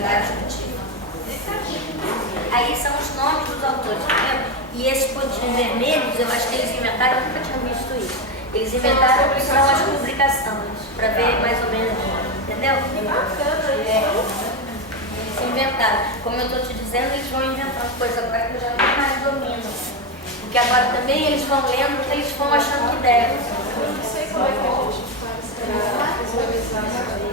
para discutir. Aí são os nomes dos autores, entendeu? E esses pontinhos vermelhos, eu acho que eles inventaram, eu nunca tinha visto isso. Eles inventaram são as publicações, para ver mais ou menos, entendeu? Eles inventaram. Como eu estou te dizendo, eles vão inventando coisa agora que eu já não mais domino. Porque agora também eles vão lendo o que eles vão achando que devem. Eu não sei como é que a gente faz para visualizar isso aí.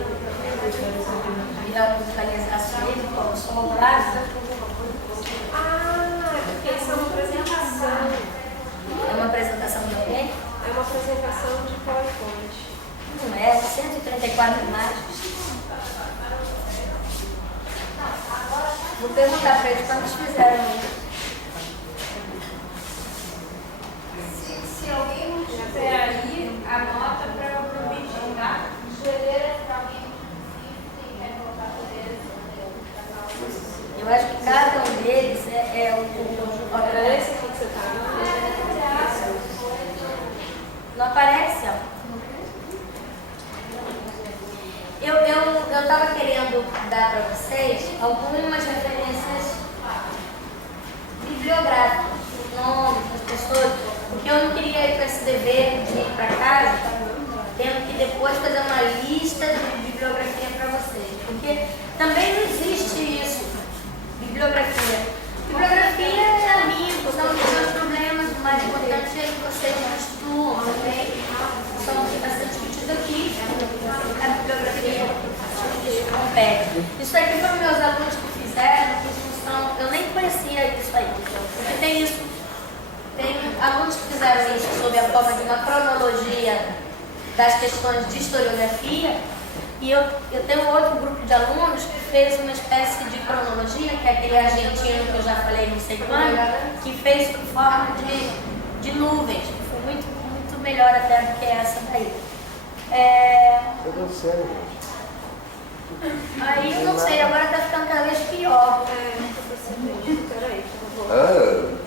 Visualizar isso aí, como som lá. Porque isso é uma apresentação. É uma apresentação de alguém? É uma apresentação de PowerPoint. Não é, 134 imagens. Vou perguntar para eles quantos fizeram isso. Se alguém não tiver aí, anota para o vídeo, tá? Joelheira para alguém que quer colocar joelheira no canal. Eu acho que cada um deles é o Era esse aqui que você está Não aparece, ó. Eu estava querendo dar para vocês algumas referências bibliográficas, os nomes das pessoas, porque eu não queria ir com esse dever de ir para casa, tendo que depois fazer uma lista de bibliografia para vocês, porque também não existe isso, bibliografia. Bibliografia é amigo, são os seus problemas, o mais importante é que vocês estudam, ok? São o que está sendo discutido aqui, a bibliografia compete. Isso aqui foram meus alunos que fizeram, eu nem conhecia isso aí, porque tem isso, tem alunos que fizeram isso sob a forma de uma cronologia das questões de historiografia, e eu tenho outro grupo de alunos que fez uma espécie de cronologia, que é aquele argentino que eu já falei não sei quando, que fez por forma de nuvens, que foi muito, muito melhor até do que essa daí. Eu não sei, gente. Aí eu não sei, agora tá ficando cada vez pior. Peraí, por favor.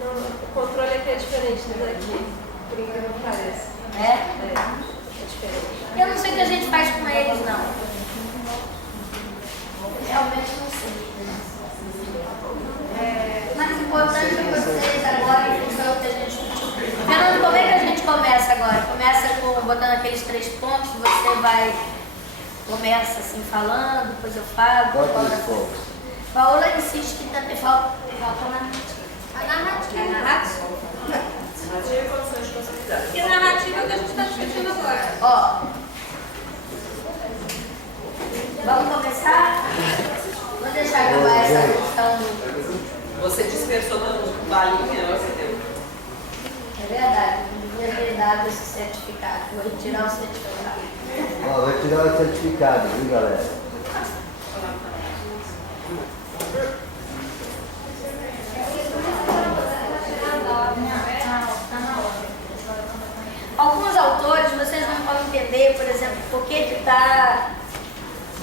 Não, o controle aqui é diferente daqui, por incrível que pareça. É diferente. Eu não sei o que a gente faz com eles, não. Realmente não sei. Mas o importante é vocês agora, em função do que a gente discutiu. Fernando, como é que a gente começa agora? Começa botando aqueles 3 pontos, você começa assim falando, depois eu falo. Paola insiste que ainda falta a narrativa. Que narrativa que a gente está discutindo agora? Ó, vamos começar? Vou deixar acabar essa questão do... Você dispersou no balinha, você deu. É verdade, não devia ter dado esse certificado. Vou retirar o certificado. Vou tirar o certificado, viu, galera? Alguns autores, vocês não podem entender, por exemplo, por que está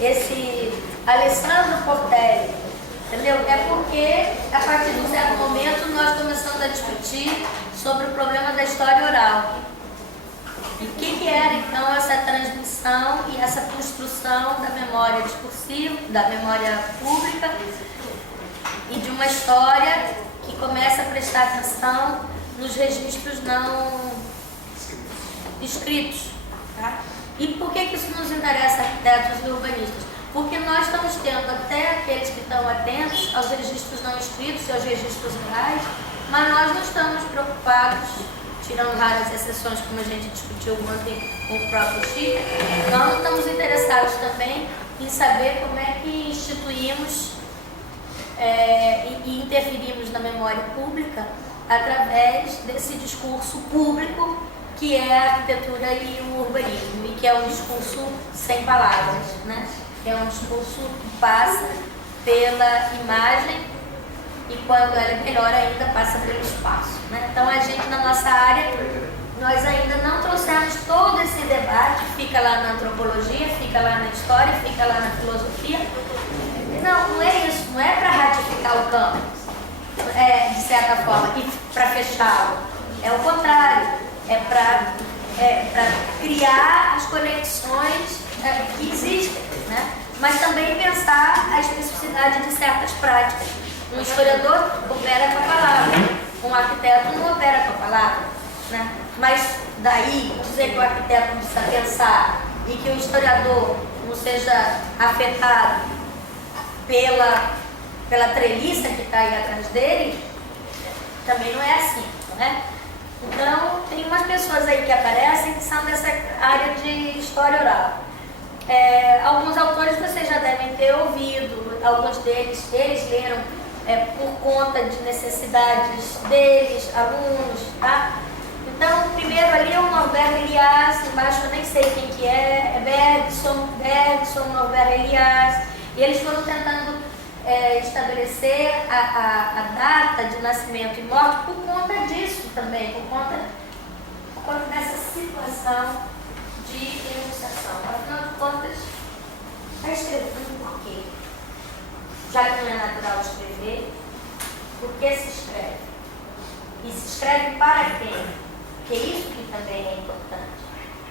esse Alessandro Portelli, entendeu? É porque, a partir de um certo momento, nós começamos a discutir sobre o problema da história oral. E o que era, então, essa transmissão e essa construção da memória discursiva, da memória pública e de uma história que começa a prestar atenção nos registros não escritos. Tá? E por que isso nos interessa, arquitetos e urbanistas? Porque nós estamos tendo até aqueles que estão atentos aos registros não escritos e aos registros orais, mas nós não estamos preocupados, tirando raras exceções, como a gente discutiu ontem com o próprio Chico, nós não estamos interessados também em saber como é que instituímos e interferimos na memória pública através desse discurso público que é a arquitetura e o urbanismo, e que é um discurso sem palavras, né? É um discurso que passa pela imagem e, quando ela é melhor ainda, passa pelo espaço, né? Então a gente, na nossa área, nós ainda não trouxemos todo esse debate, fica lá na antropologia, fica lá na história, fica lá na filosofia. Não é isso, não é para ratificar o campo, de certa forma, e para fechá-lo. É o contrário, é para criar as conexões que existem, né? Mas também pensar a especificidade de certas práticas. Um historiador opera com a palavra, um arquiteto não opera com a palavra, né? Mas daí dizer que o arquiteto precisa pensar e que o historiador não seja afetado pela treliça que está aí atrás dele, também não é assim, né? Então, tem umas pessoas aí que aparecem que são dessa área de história oral. Alguns autores vocês já devem ter ouvido, alguns deles leram por conta de necessidades deles, alunos, tá? Então, primeiro ali é o Norbert Elias, embaixo eu nem sei quem que é Bergson, Norbert Elias, e eles foram tentando estabelecer a data de nascimento e morte por conta disso também, por conta dessa situação de enunciação. Afinal de contas, está escrevendo por quê? Já que não é natural escrever, por que se escreve? E se escreve para quem? Porque isso que também é importante.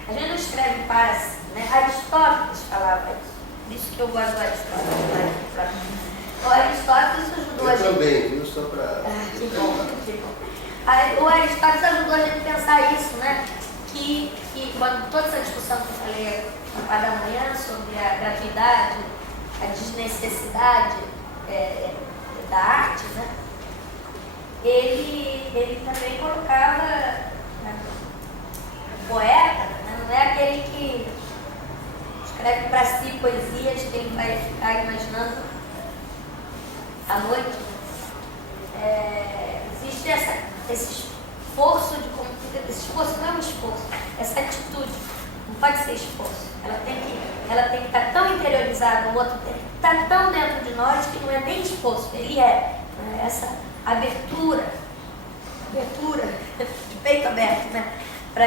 A gente não escreve para si, né? Aristóteles falava isso. Por isso que eu gosto do Aristóteles. O Aristóteles ajudou a gente. Eu também, viu? Só para... Que bom. O Aristóteles ajudou a gente a pensar isso, né? Que quando toda essa discussão que eu falei no par da manhã sobre a gratuidade, a desnecessidade da arte, né? Ele também colocava o poeta, né? Não é aquele que escreve para si poesias que ele vai ficar imaginando à noite. Existe esse esforço esse esforço não é um esforço, essa atitude não pode ser esforço, ela tem que estar tão interiorizada, o outro tem que estar tão dentro de nós que não é nem esforço, ele né? Essa abertura de peito aberto, né? Para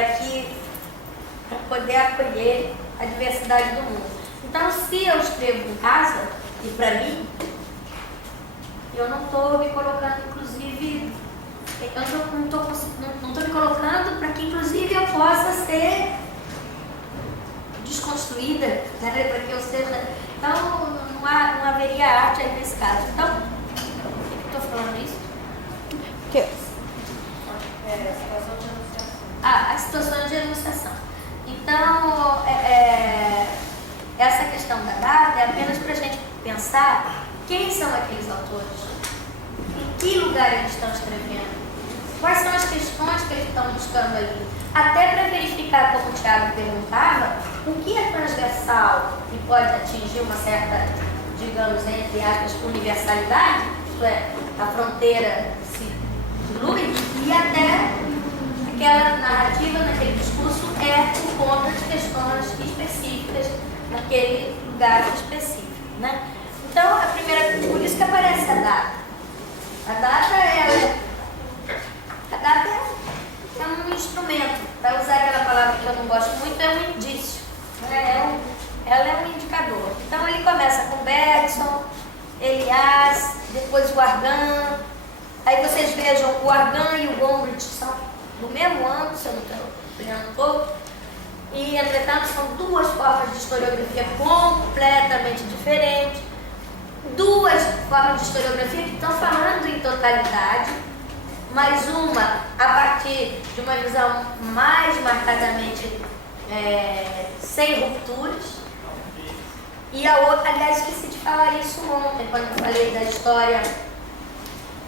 poder acolher a diversidade do mundo. Então, se eu escrevo em casa, e para mim, eu não estou me colocando, inclusive, eu não estou me colocando para que, inclusive, eu possa ser desconstruída, né? Para que eu seja... Então, não haveria arte aí nesse caso. Então, por que eu estou falando isso? A situação de enunciação. Então, essa questão da data é apenas para a gente pensar quem são aqueles autores, em que lugar eles estão escrevendo, quais são as questões que eles estão buscando ali, até para verificar, como o Thiago perguntava, o que é transversal e pode atingir uma certa, digamos, entre aspas, universalidade, isto é, a fronteira se dilui, e até aquela narrativa, naquele discurso, por conta de questões específicas naquele lugar específico, né? Então, a primeira, por isso que aparece a data. A data é um instrumento, para usar aquela palavra que eu não gosto muito, é um indício, né? Ela é um indicador. Então, ele começa com Bergson, Elias, depois o Argan. Aí vocês vejam, o Argan e o Gombrich são do mesmo ano, se eu não estou brilhando um pouco, e, entretanto, são duas formas de historiografia completamente diferentes, duas formas de historiografia que estão falando em totalidade, mas uma a partir de uma visão mais marcadamente sem rupturas, e a outra, aliás, esqueci de falar isso ontem, quando eu falei da história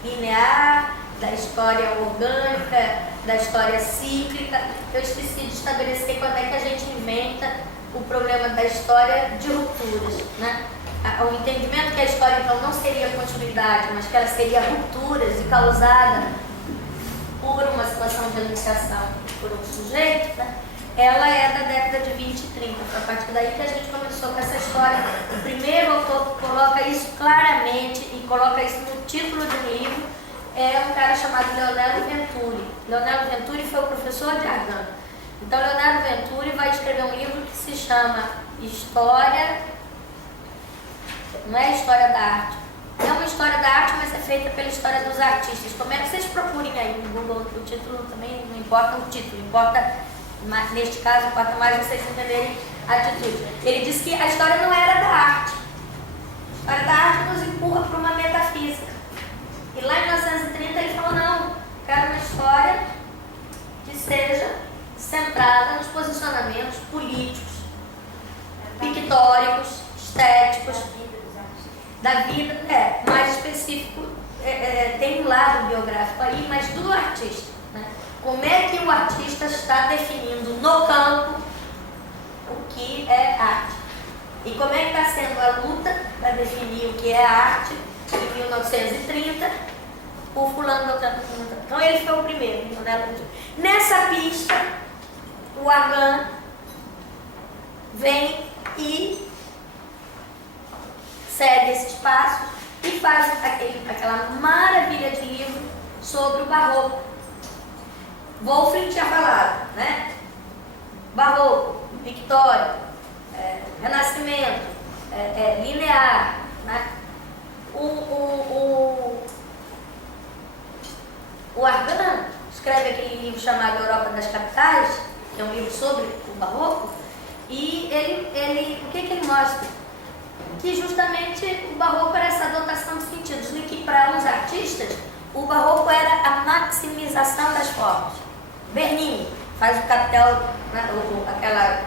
linear, da história orgânica, da história cíclica, eu esqueci de estabelecer quando é que a gente inventa o problema da história de rupturas, né? O entendimento que a história, então, não seria continuidade, mas que ela seria rupturas e causada por uma situação de enunciação por um sujeito, né? Ela é da década de 20 e 30, foi a partir daí que a gente começou com essa história. O primeiro autor que coloca isso claramente e coloca isso no título de um livro é um cara chamado Leonardo Venturi. Leonardo Venturi foi o professor de Argan. Então, Leonardo Venturi vai escrever um livro que se chama História, não é História da Arte, é uma história da arte, mas é feita pela história dos artistas. Como é que vocês procurem aí no Google, o título também não importa o título, importa, neste caso, importa mais vocês entenderem a atitude. Ele disse que a história não era da arte, da vida, mais específico, tem um lado biográfico aí, mas do artista, né? Como é que o artista está definindo no campo o que é arte? E como é que está sendo a luta para definir o que é arte em 1930 por fulano Beltrano. Então ele foi o primeiro. Nessa pista, o Argan vem e segue esses passos e faz aquela maravilha de livro sobre o barroco. Wolfling tinha falado, né? Barroco, pictórico, renascimento, linear, né? O Argan escreve aquele livro chamado Europa das Capitais, que é um livro sobre o barroco, e o que ele mostra? Que justamente o barroco era essa dotação de sentidos, e que para uns artistas o barroco era a maximização das formas. Bernini faz o capitel, né, aquela,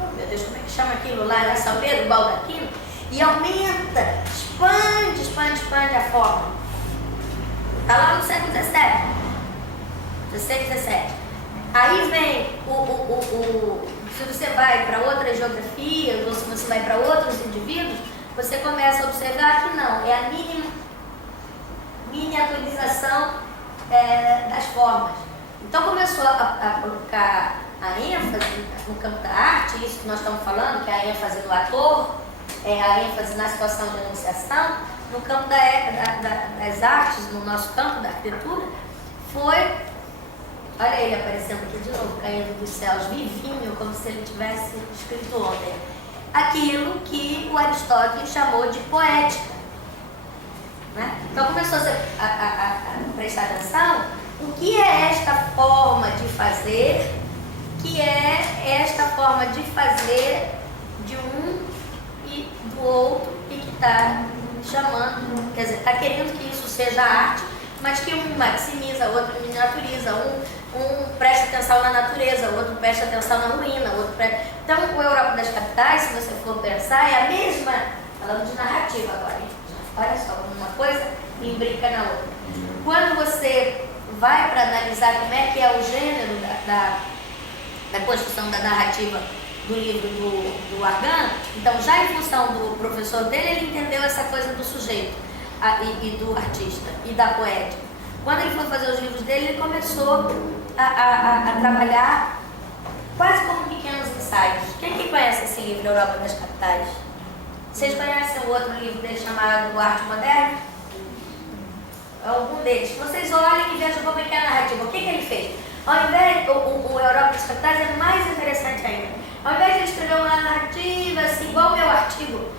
oh meu Deus, como é que chama aquilo lá, na Salgueiro, o baldaquino, e aumenta, expande a forma. Está lá no século XVII, 16, 17. Aí vem se você vai para outras geografias, ou se você vai para outros indivíduos, você começa a observar que não, é a miniaturização das formas. Então começou a colocar a ênfase no campo da arte, isso que nós estamos falando, que é a ênfase no ator, a ênfase na situação de enunciação, no campo das artes, no nosso campo da arquitetura, foi, olha ele aparecendo aqui de novo, caindo dos céus, vivinho, como se ele tivesse escrito ontem, aquilo que o Aristóteles chamou de poética. Né? Então começou a prestar atenção o que é esta forma de fazer, que é esta forma de fazer de um e do outro e que está chamando, quer dizer, está querendo que isso seja arte, mas que um maximiza, o outro miniaturiza, um presta atenção na natureza, o outro presta atenção na ruína, o outro presta... Então, o Europa das Capitais, se você for pensar, é a mesma, falando de narrativa agora, hein? Olha só, uma coisa imbrica na outra. Quando você vai para analisar como é que é o gênero da construção da narrativa do livro do Argan, então já em função do professor dele, ele entendeu essa coisa do sujeito e do artista e da poética. Quando ele foi fazer os livros dele, ele começou a trabalhar quase como pequenos ensaios. Quem que conhece esse livro, Europa das Capitais? Vocês conhecem o outro livro dele chamado Arte Moderna? Algum deles. Vocês olhem e vejam como é que é a narrativa. O que ele fez? Ao invés, o Europa das Capitais é mais interessante ainda. Ao invés de ele escrever uma narrativa, assim, igual o meu artigo,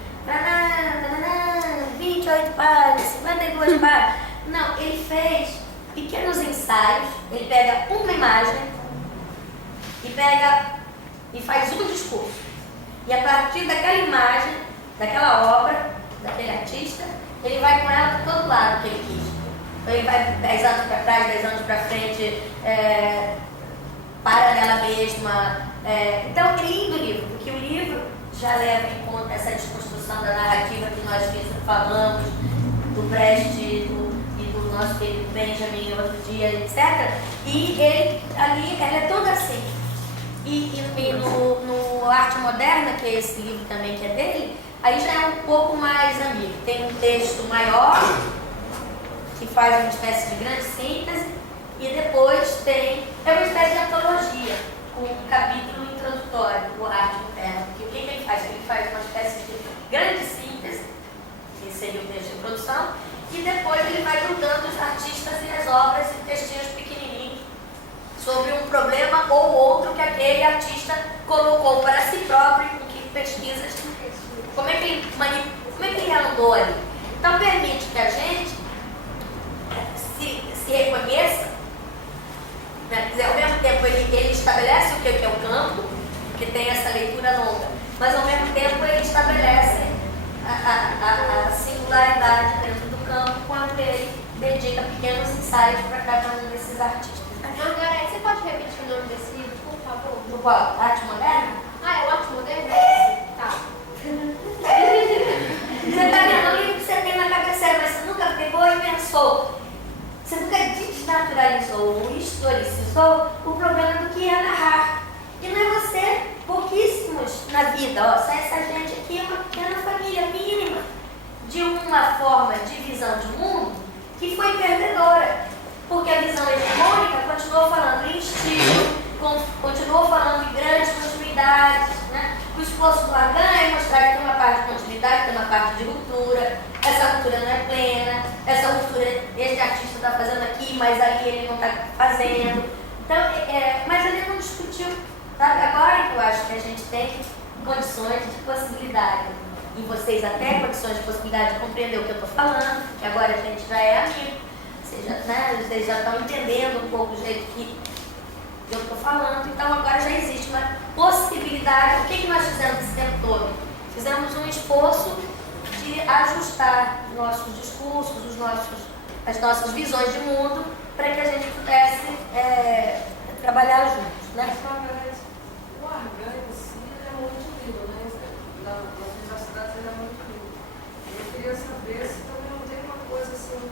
28 páginas, 52 páginas. Não, ele fez pequenos ensaios, ele pega uma imagem e faz um discurso. E a partir daquela imagem, daquela obra, daquele artista, ele vai com ela para todo lado que ele quis. Ele vai 10 anos para trás, 10 anos para frente, para nela mesma. Então é lindo o livro, porque o livro já leva em conta essa desconstrução da narrativa que nós falamos, do Brecht e do nosso querido Benjamin outro dia, etc. E ele ali, ela é toda assim. E no Arte Moderna, que é esse livro também que é dele, aí já é um pouco mais ambíguo. Tem um texto maior, que faz uma espécie de grande síntese, e depois é uma espécie de antologia, com um capítulo introdutório do Arte Moderna. Porque o que ele faz? Ele faz uma espécie de grande síntese, que seria o texto de introdução, e depois ele vai grudando os artistas e as obras em textinhos pequenininhos sobre um problema ou outro que aquele artista colocou para si próprio, com que pesquisas, como é que ele andou ali. Então permite que a gente se reconheça, né? Quer dizer, ao mesmo tempo ele estabelece o que é o campo, que tem essa leitura longa, mas ao mesmo tempo ele estabelece a singularidade dentro do campo quando ele dedica pequenos ensaios para cada um desses artistas. Margarete, você pode repetir o nome desse livro, por favor? Do qual? Arte Moderna? Ah, é o Arte Moderna? Tá. pessoa o problema do que é narrar. E não é você, pouquíssimos na vida, ó, só essa gente aqui é uma pequena família mínima de uma forma de visão de mundo que foi perdedora. Porque a visão hegemônica continuou falando em estilo, continuou falando em grandes continuidades, né? O esforço do Argan é mostrar que tem uma parte de continuidade, tem uma parte de ruptura, essa ruptura não é plena, essa ruptura esse artista está fazendo aqui, mas ali ele não está fazendo. Então, mas ele não discutiu. Sabe? Agora que eu acho que a gente tem condições de possibilidade, e vocês até condições de possibilidade de compreender o que eu estou falando, que agora a gente já é amigo, vocês já estão entendendo um pouco o jeito que eu estou falando, então agora já existe uma possibilidade. O que nós fizemos esse tempo todo? Fizemos um esforço de ajustar os nossos discursos, as nossas visões de mundo, para que a gente pudesse trabalhar juntos, né? O Argan em si é muito lindo, né? Nas universidades ele é muito lindo. Eu queria saber se também não tem uma coisa assim,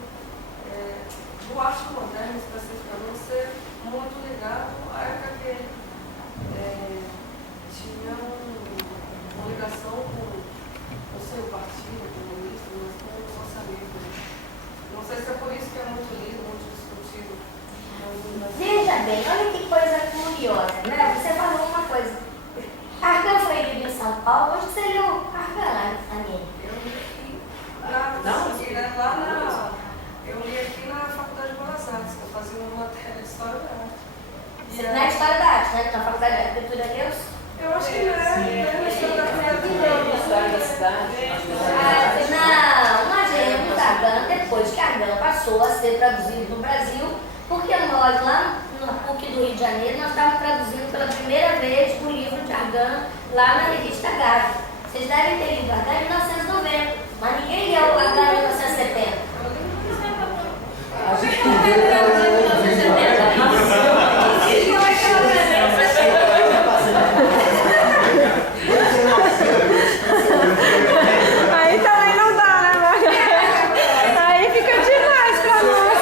do arte moderno especificamente, ser muito ligado à época que ele tinha uma ligação com o seu partido comunista, mas com o socialismo. Não sei se é por isso que é muito lido, muito discutido. Veja bem, olha que coisa curiosa, né? Você falou uma coisa. Argan foi lido em São Paulo, onde você leu Argan, Aninha? Eu li aqui na Faculdade de Belas Artes, que eu fazia uma matéria de História da Arte. Na História da Arte, né? Na Faculdade de Arquitetura Deus? Eu acho que não é na História da Arquitetura. História da cidade. Não, nós lemos Argan depois que Argan passou a ser traduzido no Brasil, porque nós lá no PUC do Rio de Janeiro, nós estávamos traduzindo pela primeira vez o livro de Argan lá na revista Gávea. Vocês devem ter lido Argan em 1990, mas ninguém leu Argan em 1970. A gente podia Aí também não dá, né, Margarida? Aí fica demais pra nós.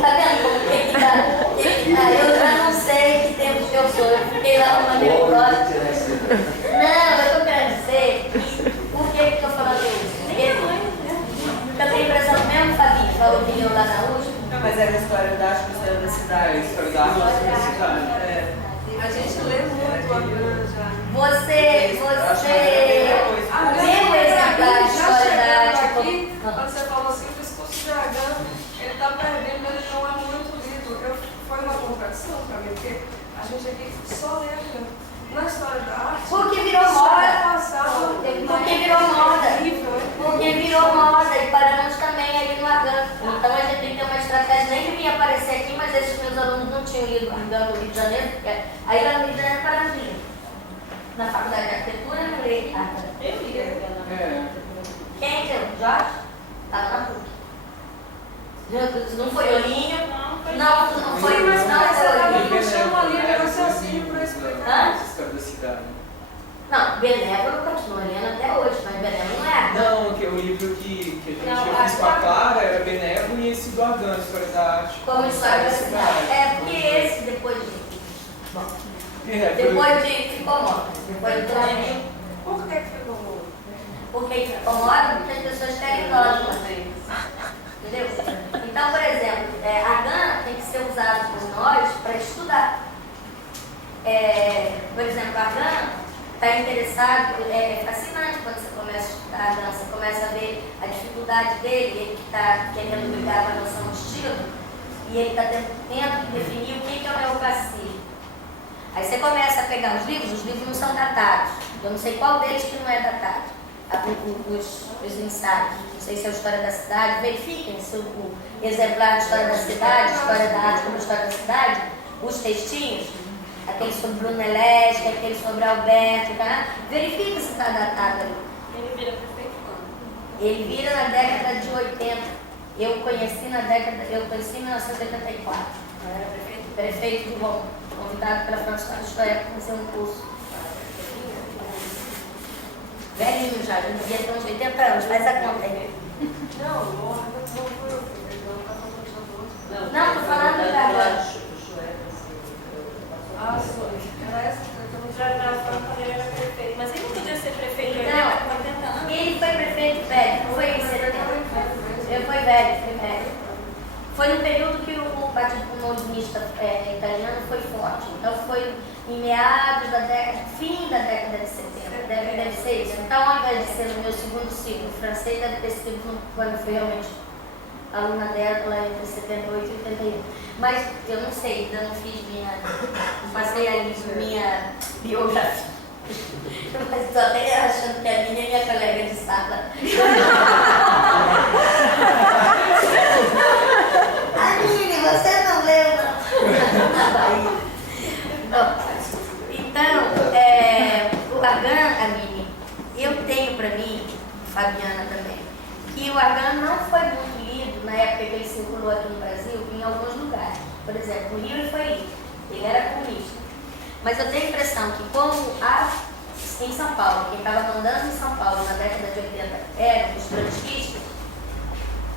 Tá vendo como que dá? Eu já não sei que tempo que eu sou, eu fiquei lá uma neurose. Não, eu tô querendo dizer por que eu tô falando isso? Porque eu tenho a impressão que mesmo o Fabinho falou que eu lá na USP. Não, mas era a história da arte, a história da cidade. A história da arte, da cidade. A gente lê muito Argan já. Você leu o exemplar de história da arte? Aqui, quando você falou assim, o discurso de Argan, ele está perdendo, ele não é muito lido. Foi uma contradição para mim, porque a gente aqui só lê Argan. Na história da arte, Porque virou moda. Porque virou moda. Porque virou moda e paramos também ali no Argan. Então a gente tem que ter uma estratégia, nem que vinha aparecer aqui, mas esses meus alunos não tinham lido Argan no Rio de Janeiro, porque aí lá no Rio de Janeiro paramos de ler. Na Faculdade de Arquitetura não li Argan. Eu li. Quem deu? Jorge? Estava na PUC. Não foi Olhinho? Não foi, mas não foi Olhinho. Eu chamo ali de raciocínio para explicar. A história da cidade. Não, Benévolo continua lendo até hoje, mas Benévolo não é Argan. Não, que é o livro que eu fiz com a Clara era Benévolo e esse do Argan, História da Arte. Como História da Cidade. É, porque esse depois de... Bom, depois de ficou moda. Depois de treinamento. Por que ficou moda? Porque ficou moda porque as pessoas querem dogma. Entendeu? Então, por exemplo, Argan tem que ser usado por nós para estudar. Por exemplo, Argan está interessado, é fascinante quando você começa a estudar Argan, você começa a ver a dificuldade dele, ele que está querendo ligar a noção de estilo, e ele está tentando definir o que é o neoclassicismo. Aí você começa a pegar os livros não são datados, eu não sei qual deles que não é datado, os ensaios, não sei se é a História da Cidade, verifiquem se o exemplar de História da Cidade, História da Arte como História da Cidade, os textinhos, aquele sobre Bruno Eleschi, aquele sobre Alberto, tá? Verifica se está datado ali. Ele vira prefeito quando? Ele vira na década de 80. Eu conheci em 1984. Eu era prefeito de Roma, convidado pela França de História para fazer um curso. velhinho já devia ter uns 80 anos, faz a conta aí. Não, o Argan não foi o prefeito, não, tá falando Não, tô falando já agora. Ah, sim. Era essa que eu Já falando quando ele era prefeito. Mas ele não podia ser prefeito, ele Não. era 40 anos. Ele foi prefeito velho, não foi em 70. Ele foi velho, foi velho. Foi no período que o Partido Comunista Italiano foi forte. Então foi em meados da década, fim da década de 70. Deve ser isso. Então, ao invés de ser no meu segundo ciclo francês, deve ter sido quando eu fui realmente aluna dela entre 78 e 81. Mas eu não sei, ainda não fiz não passei ali minha biografia. Mas estou até achando que a minha é minha colega de sala. Aline, você não leu, não? Na Bahia. Bom, então, o Argan, Aline, eu tenho para mim, Fabiana também, que o Argan não foi muito lido na época que ele circulou aqui no Brasil, em alguns lugares. Por exemplo, no Rio ele foi lido, ele era comunista. Mas eu tenho a impressão que como em São Paulo, quem estava mandando em São Paulo na década de 80 eram os trotskistas,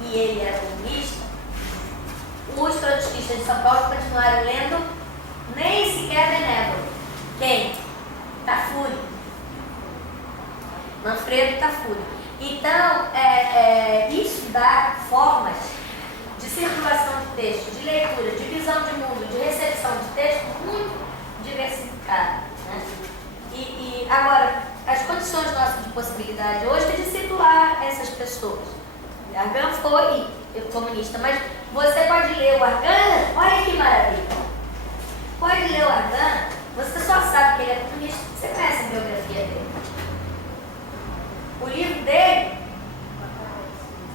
e ele era comunista, os trotskistas de São Paulo continuaram lendo nem sequer Benévolo. Quem? Tafuri. Manfredo Tafuri. Então, isso dá formas de circulação de texto, de leitura, de visão de mundo, de recepção de texto muito diversificada. Né? E agora, as condições nossas de possibilidade hoje é de situar essas pessoas. O Argan foi comunista, mas você pode ler o Argan, olha que maravilha. Pode ler o Argan, você só sabe que ele é comunista, você conhece a biografia dele. O livro dele,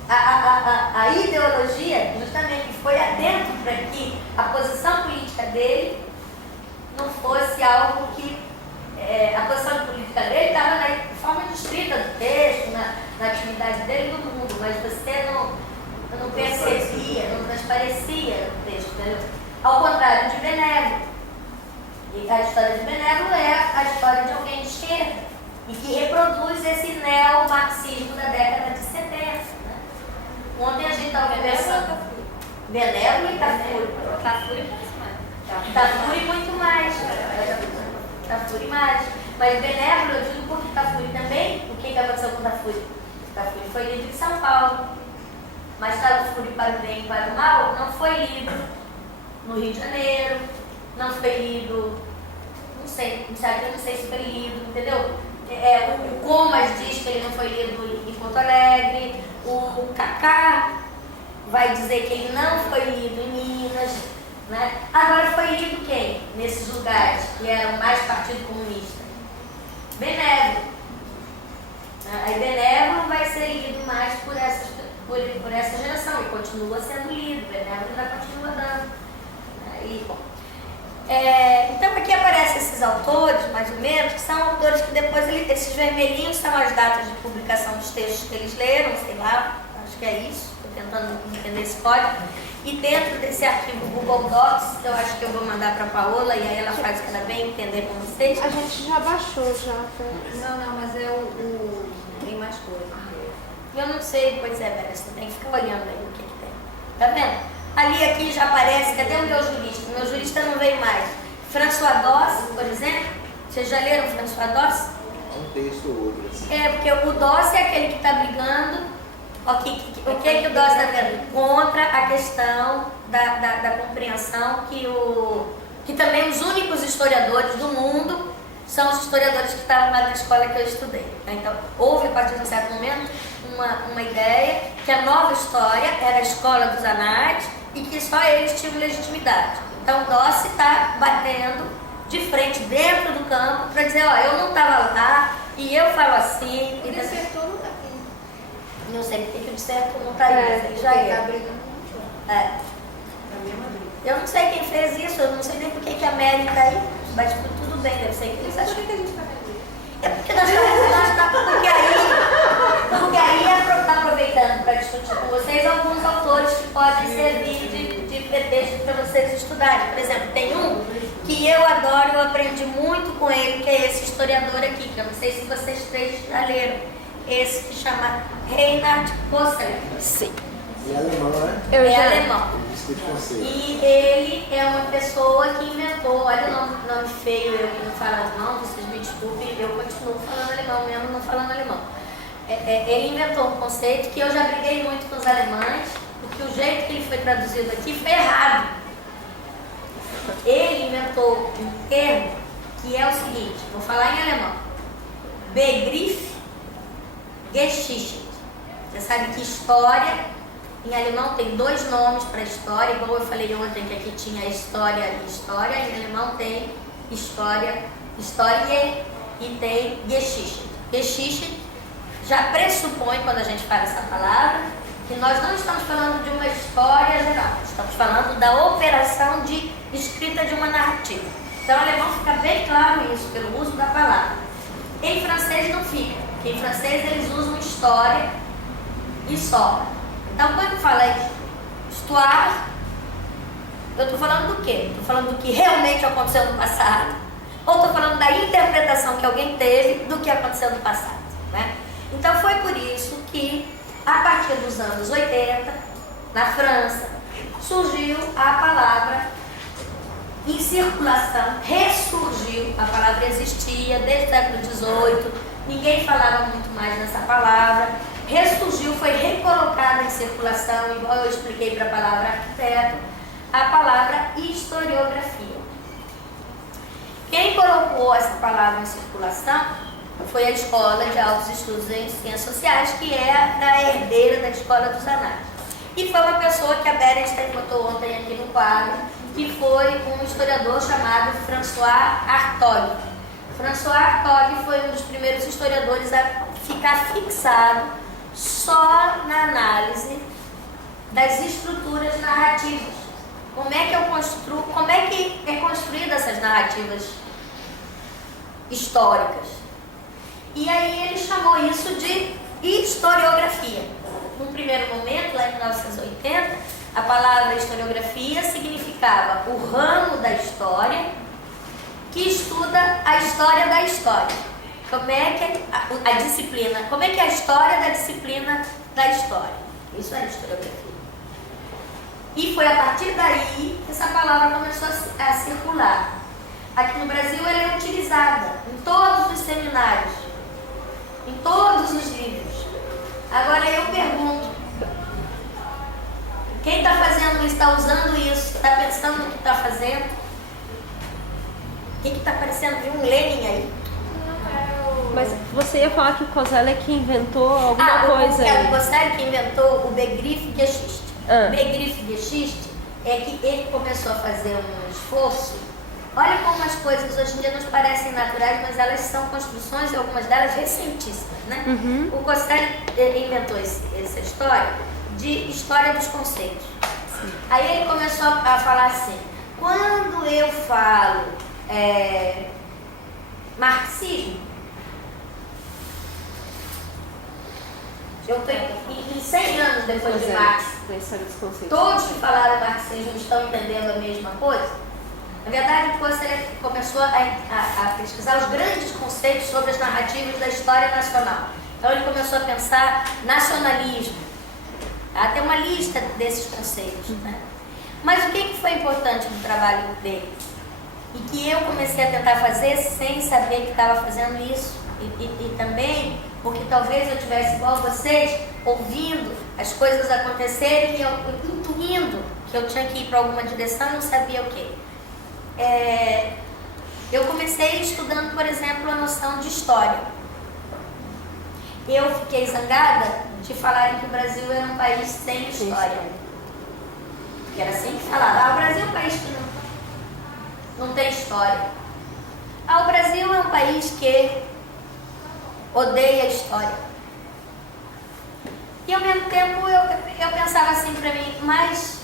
a ideologia, justamente, foi adentro para que a posição política dele não fosse algo que... a posição política dele estava na forma descrita do texto, na atividade dele no mundo, mas você não percebia, não transparecia no texto. Entendeu? Ao contrário de Benévolo. E a história de Benévolo é a história de alguém de esquerda e que reproduz esse neo-marxismo da década de 70. Né? Ontem a gente estava conversando. Benévolo e Tafuri. Tafuri muito mais. Tafuri mais. Mas Benévolo, eu digo porque Tafuri também, o que aconteceu com Tafuri? Tafuri foi lido em São Paulo. Mas Tafuri para o bem e para o mal não foi lido no Rio de Janeiro, não foi lido, não sei se foi lido, entendeu? O Comas diz que ele não foi lido em Porto Alegre, o Cacá vai dizer que ele não foi lido em Minas, né? Agora foi lido quem? Nesses lugares que eram mais Partido Comunista? Benévolo. Aí Benévolo vai ser lido mais por essa geração e continua sendo lido, Benévolo ainda continua dando. Bom. Então aqui aparecem esses autores, mais ou menos, que são autores que depois, esses vermelhinhos são as datas de publicação dos textos que eles leram, sei lá, acho que é isso, estou tentando entender esse código. E dentro desse arquivo Google Docs, que eu acho que eu vou mandar para a Paola, e aí ela faz o que ela bem entender com vocês. A gente já baixou, já. Não, mas tem mais coisa. Eu não sei, pois é, Vera, você tem que ficar olhando aí o que tem. Tá vendo? Ali, aqui já aparece, cadê o meu jurista? O meu jurista não veio mais. François Doss, por exemplo. Vocês já leram François Doss? Um texto ou outro, assim. Porque o Doss é aquele que está brigando. O que o Doss está brigando? Contra a questão da compreensão que também os únicos historiadores do mundo são os historiadores que estavam lá na escola que eu estudei. Então, houve, a partir de um certo momento, uma ideia que a nova história era a escola dos anais e que só eles tinham legitimidade. Então, o Doss está batendo de frente dentro do campo para dizer, eu não estava lá e eu falo assim. O dissertor não está aqui. Não sei porque que o dissertor não está aí, mas ele já está brigando muito. Eu não sei quem fez isso, eu não sei nem por que a Mary está aí, mas tudo bem, deve ser que eles acham. Por que a gente está vendo isso? É porque nós estamos porque aí está aproveitando para discutir com vocês alguns autores que podem servir de pretexto para vocês estudarem. Por exemplo, tem um que eu adoro, eu aprendi muito com ele, que é esse historiador aqui, que eu não sei se vocês três já leram, esse que chama Reinhard Husserl. Sim. E alemão, né? Eu já... alemão. Escrito conceito. E ele é uma pessoa que inventou, olha o nome feio, eu que não falo alemão, vocês me desculpem, eu continuo falando alemão mesmo, não falando alemão. Ele inventou um conceito que eu já briguei muito com os alemães, porque o jeito que ele foi traduzido aqui foi errado. Ele inventou um termo que é o seguinte, vou falar em alemão: Begriff Geschichte. Você sabe que história, em alemão tem dois nomes para história, igual eu falei ontem que aqui tinha história e história, em alemão tem história, Historie e tem Geschichte. Geschichte já pressupõe, quando a gente fala essa palavra, que nós não estamos falando de uma história geral, estamos falando da operação de escrita de uma narrativa. Então, em alemão fica bem claro isso, pelo uso da palavra. Em francês não fica, porque em francês eles usam história e só. Então, quando fala histoire, eu estou falando do quê? Estou falando do que realmente aconteceu no passado, ou estou falando da interpretação que alguém teve do que aconteceu no passado, né? Então, foi por isso que, a partir dos anos 80, na França, surgiu a palavra em circulação, ressurgiu, a palavra existia desde o século XVIII, ninguém falava muito mais nessa palavra, ressurgiu, foi recolocada em circulação, igual eu expliquei para a palavra arquiteto, a palavra historiografia. Quem colocou essa palavra em circulação foi a Escola de Altos Estudos em Ciências Sociais, que é a herdeira da Escola dos Anais. E foi uma pessoa que a Berenstein botou ontem aqui no quadro, que foi um historiador chamado François Hartog. François Hartog foi um dos primeiros historiadores a ficar fixado só na análise das estruturas narrativas. Como é que é construída essas narrativas históricas? E aí ele chamou isso de historiografia. Num primeiro momento, lá em 1980, a palavra historiografia significava o ramo da história que estuda a história da história. Como é que a disciplina, como é que é a história da disciplina da história. Isso é historiografia. E foi a partir daí que essa palavra começou a circular. Aqui no Brasil ela é utilizada em todos os seminários, em todos os livros. Agora eu pergunto, quem está fazendo isso, está usando isso, está pensando no que está fazendo? O que está parecendo de um Lenin aí? Mas você ia falar que o Koselleck que inventou alguma coisa aí. O Koselleck que inventou o Begriff Geschichte. O Begriff Geschichte é que ele começou a fazer um esforço. Olha como as coisas hoje em dia nos parecem naturais, mas elas são construções, e algumas delas recentíssimas, né? Uhum. O Koselleck inventou essa história de história dos conceitos. Sim. Aí ele começou a falar assim, quando eu falo marxismo, eu estou em 100 anos depois de Marx, todos que falaram marxismo estão entendendo a mesma coisa. Na verdade, o Koselleck começou a pesquisar os grandes conceitos sobre as narrativas da história nacional. Então ele começou a pensar nacionalismo. Tem uma lista desses conceitos, né? Mas o que foi importante no trabalho dele? E que eu comecei a tentar fazer sem saber que estava fazendo isso. E também porque talvez eu tivesse igual vocês, ouvindo as coisas acontecerem e eu intuindo que eu tinha que ir para alguma direção e não sabia o quê. Eu comecei estudando, por exemplo, a noção de história. Eu fiquei zangada de falarem que o Brasil era um país sem história. Porque era assim que falava. O Brasil é um país que não tem história. O Brasil é um país que odeia a história. E ao mesmo tempo eu pensava assim pra mim, mas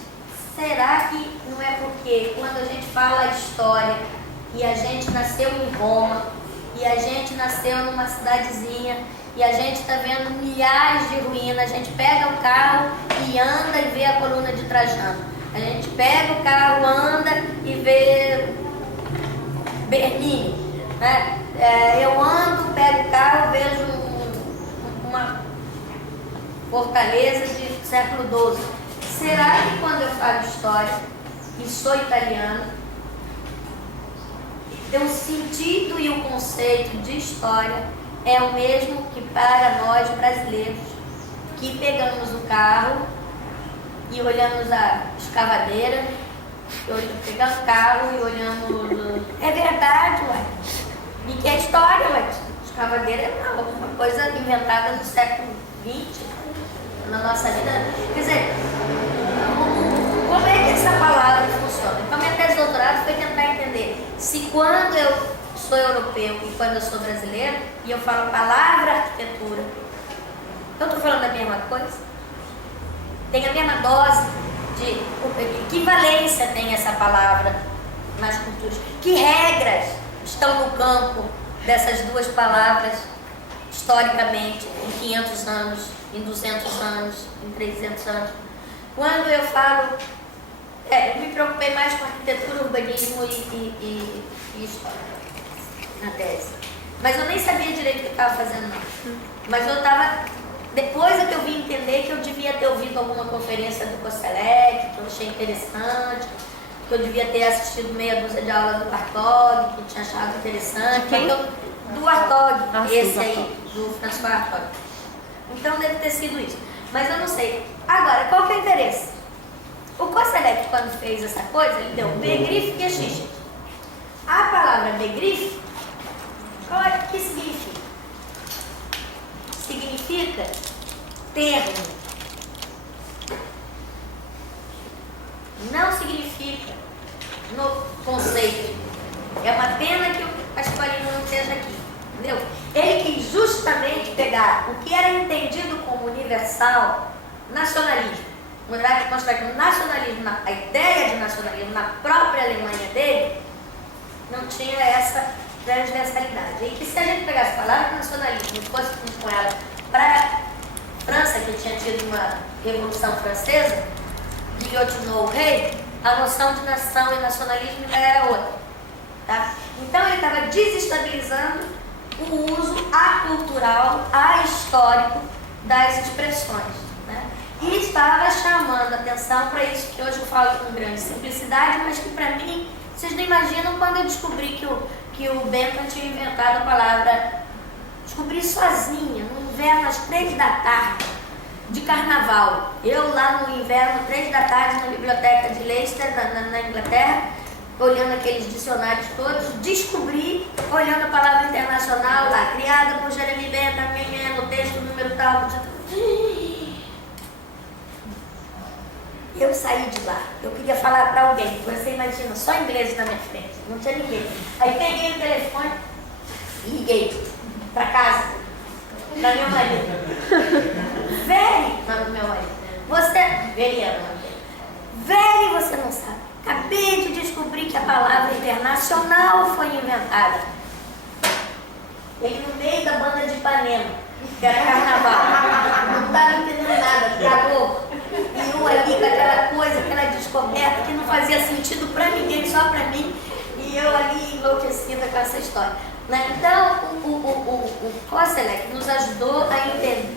será que não é porque quando a gente fala história e a gente nasceu em Roma e a gente nasceu numa cidadezinha e a gente está vendo milhares de ruínas, a gente pega o carro e anda e vê a coluna de Trajano, a gente pega o carro, anda e vê Bernini, né? Eu ando, pego o carro, vejo uma fortaleza de século XII. Será que quando eu falo história e sou italiana, o sentido e o conceito de história é o mesmo que para nós brasileiros, que pegamos o carro e olhamos a escavadeira, pegamos o carro e olhamos... É verdade, ué. E que é história, ué. Escavadeira é uma coisa inventada no século XX, na nossa vida. Quer dizer, como é que essa palavra funciona? Então, minha tese de doutorado foi tentar entender se quando eu sou europeu e quando eu sou brasileiro, e eu falo a palavra arquitetura, eu estou falando a mesma coisa? Tem a mesma dose de equivalência tem essa palavra nas culturas? Que regras estão no campo dessas duas palavras historicamente, em 500 anos, em 200 anos, em 300 anos? Quando eu falo, eu me preocupei mais com arquitetura, urbanismo e história na tese. Mas eu nem sabia direito o que eu estava fazendo, não. Mas eu estava... Depois é que eu vim entender que eu devia ter ouvido alguma conferência do Koselleck, que eu achei interessante, que eu devia ter assistido meia dúzia de aulas do Hartog, que eu tinha achado interessante. Do Hartog, esse aí, do François Hartog. Então deve ter sido isso. Mas eu não sei. Agora, qual que é o interesse? O Koselleck, quando fez essa coisa, ele deu Begriff Geschichte. A palavra Begriff, o que significa? Significa termo. Não significa no conceito. É uma pena que o Pasqualino não esteja aqui, entendeu? Ele quis justamente pegar o que era entendido como universal, nacionalismo. Mostrar que o nacionalismo, a ideia de nacionalismo na própria Alemanha dele, não tinha essa transversalidade. E que se a gente pegasse a palavra nacionalismo e fosse com ela para a França, que tinha tido uma Revolução Francesa, guilhotinou o rei, a noção de nação e nacionalismo já era outra. Tá? Então ele estava desestabilizando o uso acultural, ahistórico das expressões. Né? E estava chamando a atenção para isso que hoje eu falo com grande simplicidade, mas que para mim, vocês não imaginam quando eu descobri que o Bentham tinha inventado a palavra, descobri sozinha, no inverno às 3 da tarde, de carnaval. Eu lá no inverno, 3 da tarde, na biblioteca de Leicester, na Inglaterra, olhando aqueles dicionários todos, descobri, olhando a palavra internacional lá, criada por Jeremy Bentham, no texto número tal. Eu saí de lá, eu queria falar para alguém, você imagina, só ingleses na minha frente, não tinha ninguém. Aí peguei o telefone e liguei para casa, para meu marido. Veri, não, meu marido, Veri, você não sabe, acabei de descobrir que a palavra internacional foi inventada. Ele no meio da banda de Ipanema, que era carnaval, não estava entendendo nada, cagou. E eu ali com aquela coisa, aquela descoberta que não fazia sentido para ninguém, só para mim, e eu ali enlouquecida com essa história. Né? Então, o Koselleck nos ajudou a entender.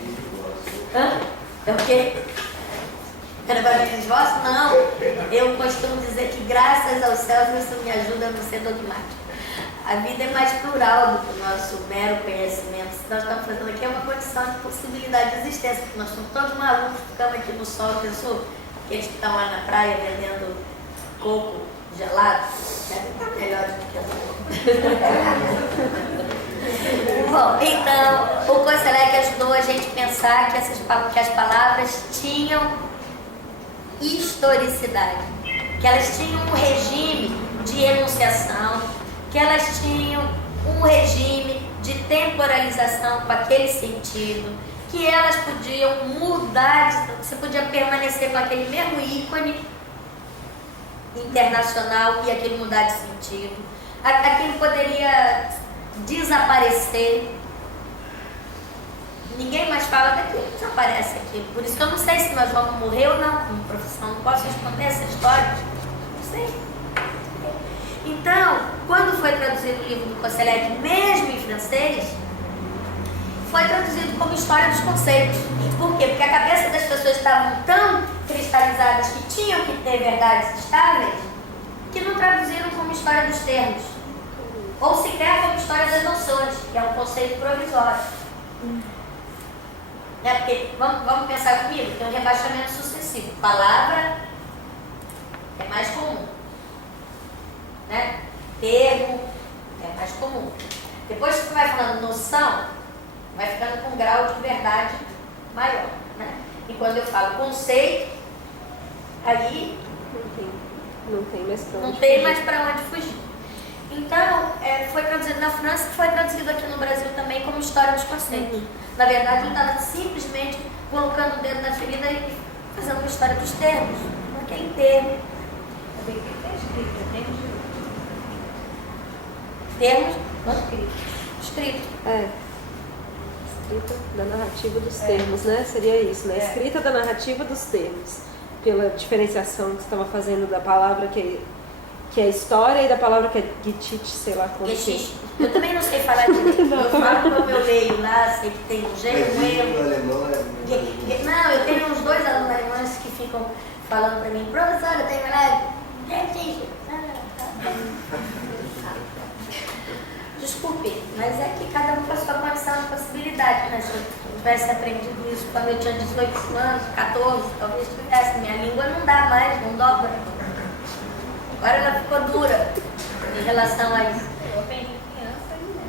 É o quê? Era para mim voz? Não. Eu costumo dizer que graças aos céus isso me ajuda a não ser dogmático. A vida é mais plural do que o nosso mero conhecimento. Se nós estamos fazendo aqui é uma condição de possibilidade de existência, porque nós somos todos malucos, ficamos aqui no sol, pensou? Aqueles que estão lá na praia vendendo coco gelado, devem estar melhores do que eu. Bom, então, o Koselleck ajudou a gente a pensar que as palavras tinham historicidade, que elas tinham um regime de enunciação, que elas tinham um regime de temporalização com aquele sentido, que elas podiam mudar, você podia permanecer com aquele mesmo ícone internacional e aquilo mudar de sentido, aquilo poderia desaparecer, ninguém mais fala daquilo, desaparece aquilo. Por isso que eu não sei se nós vamos morrer ou não como profissão, não posso responder essa história, não sei. Então, quando quando foi traduzido o livro do Koselleck, mesmo em francês, foi traduzido como História dos Conceitos. Por quê? Porque a cabeça das pessoas estavam tão cristalizadas que tinham que ter verdades estáveis, que não traduziram como História dos Termos, ou sequer como História das Noções, que é um conceito provisório. Porque, vamos pensar comigo, tem um rebaixamento sucessivo. Palavra é mais comum, né? Termo é mais comum. Depois que você vai falando noção, vai ficando com um grau de verdade maior, né? E quando eu falo conceito, aí Não tem mais pra onde não tem fugir. mais para onde fugir. Então, foi traduzido na França e foi traduzido aqui no Brasil também como História dos Conceitos. Na verdade, ele estava simplesmente colocando o dedo na ferida e fazendo uma história dos termos, naquele termo. Termos escrito. Escrita da narrativa dos termos, né? Seria isso, né? Escrita da narrativa dos termos. Pela diferenciação que você estava fazendo da palavra que é história e da palavra que é Gitich, sei lá como Gitich. Eu também não sei falar direito. Eu falo como eu leio lá, sei que tem um jeito, um erro. Não, eu tenho uns 2 alunos alemães que ficam falando para mim, professora, tem lá. Desculpe, mas é que cada um com a sua condição de possibilidade, né? Se eu tivesse aprendido isso quando eu tinha 18 anos, 14, talvez tivesse. Minha língua não dá mais, não dobra. Agora ela ficou dura em relação a isso. Eu aprendi criança e né?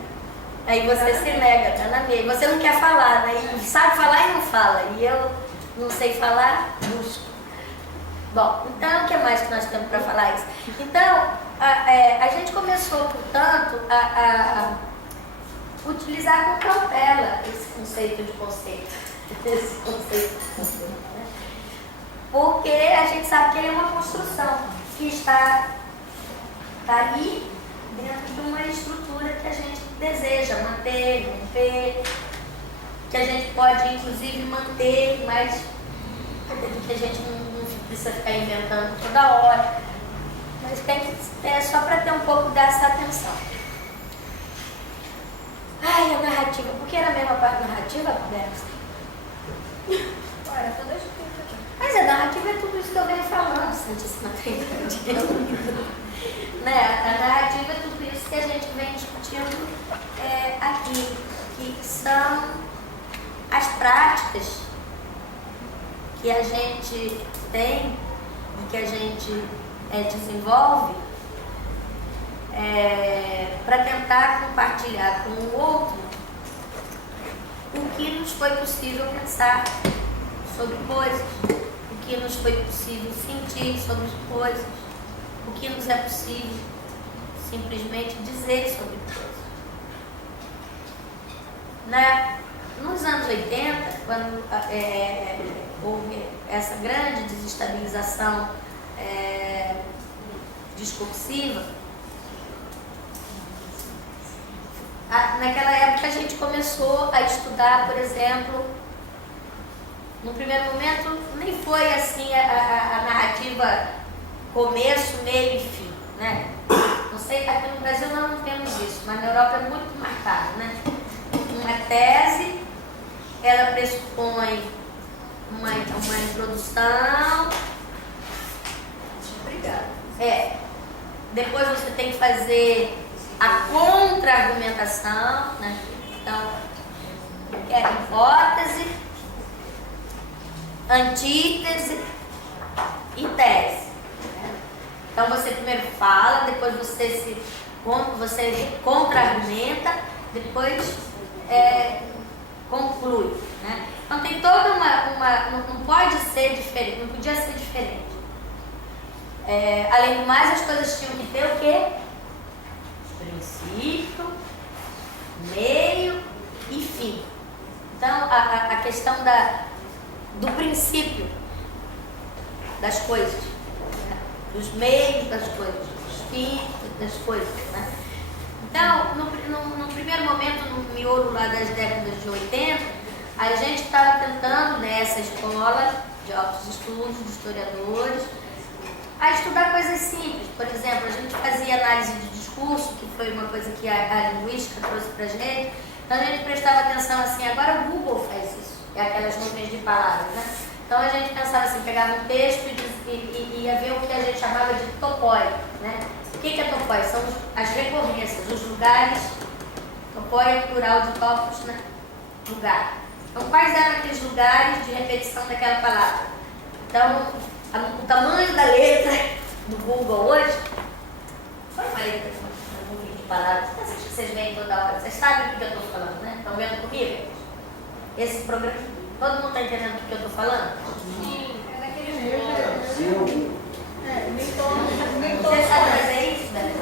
Aí você se nega, tá na meia. Você não quer falar, né? E sabe falar e não fala. E eu não sei falar, busco. Bom, então o que mais que nós temos para falar isso? Então, a gente começou, portanto, a utilizar com cautela esse conceito de conceito. Esse conceito de conceito, né? Porque a gente sabe que ele é uma construção que está ali dentro de uma estrutura que a gente deseja manter, romper, que a gente pode inclusive manter, mas que a gente não precisa ficar inventando toda hora, mas tem que é só para ter um pouco dessa atenção. Ai, a narrativa, porque era a mesma parte da narrativa, Bernstein? Era toda escrita. Mas a narrativa é tudo isso que eu venho falando, Santíssima Trindade. Né? A narrativa é tudo isso que a gente vem discutindo aqui, que são as práticas que a gente tem e que a gente desenvolve para tentar compartilhar com o outro o que nos foi possível pensar sobre coisas, o que nos foi possível sentir sobre coisas, o que nos é possível simplesmente dizer sobre coisas. Nos anos 80, quando houve essa grande desestabilização discursiva, naquela época a gente começou a estudar, por exemplo, no primeiro momento nem foi assim a narrativa começo, meio e fim, né? Não sei, aqui no Brasil nós não temos isso, mas na Europa é muito marcado, né? Uma tese, ela pressupõe uma introdução. Obrigada. Depois você tem que fazer a contra-argumentação, né? Então, hipótese, antítese e tese. Né? Então você primeiro fala, depois você contra-argumenta, depois conclui. Né? Então tem toda não pode ser diferente, não podia ser diferente. Além do mais, as coisas tinham que ter o quê? Princípio, meio e fim. Então a questão do princípio das coisas, né? Dos meios das coisas, dos fins das coisas. Né? Então, no primeiro momento, no miolo lá das décadas de 80, a gente estava tentando, nessa escola de altos estudos, de historiadores, a estudar coisas simples. Por exemplo, a gente fazia análise de discurso discurso, que foi uma coisa que a linguística trouxe pra gente. Então a gente prestava atenção assim, agora o Google faz isso, é aquelas nuvens de palavras, né? Então a gente pensava assim, pegava um texto e ia ver o que a gente chamava de topói, né? O que é topói? São as recorrências, os lugares. Topói é plural de topos, né? Lugar. Então quais eram aqueles lugares de repetição daquela palavra? Então, o tamanho da letra do Google hoje, foi uma letra com nuvem de palavras, essas que vocês veem toda hora, vocês sabem o que eu estou falando, né? Estão vendo comigo? Esse programa, todo mundo está entendendo o que eu estou falando? Sim, é daquele jogo. Você sabe fazer isso, Dani? É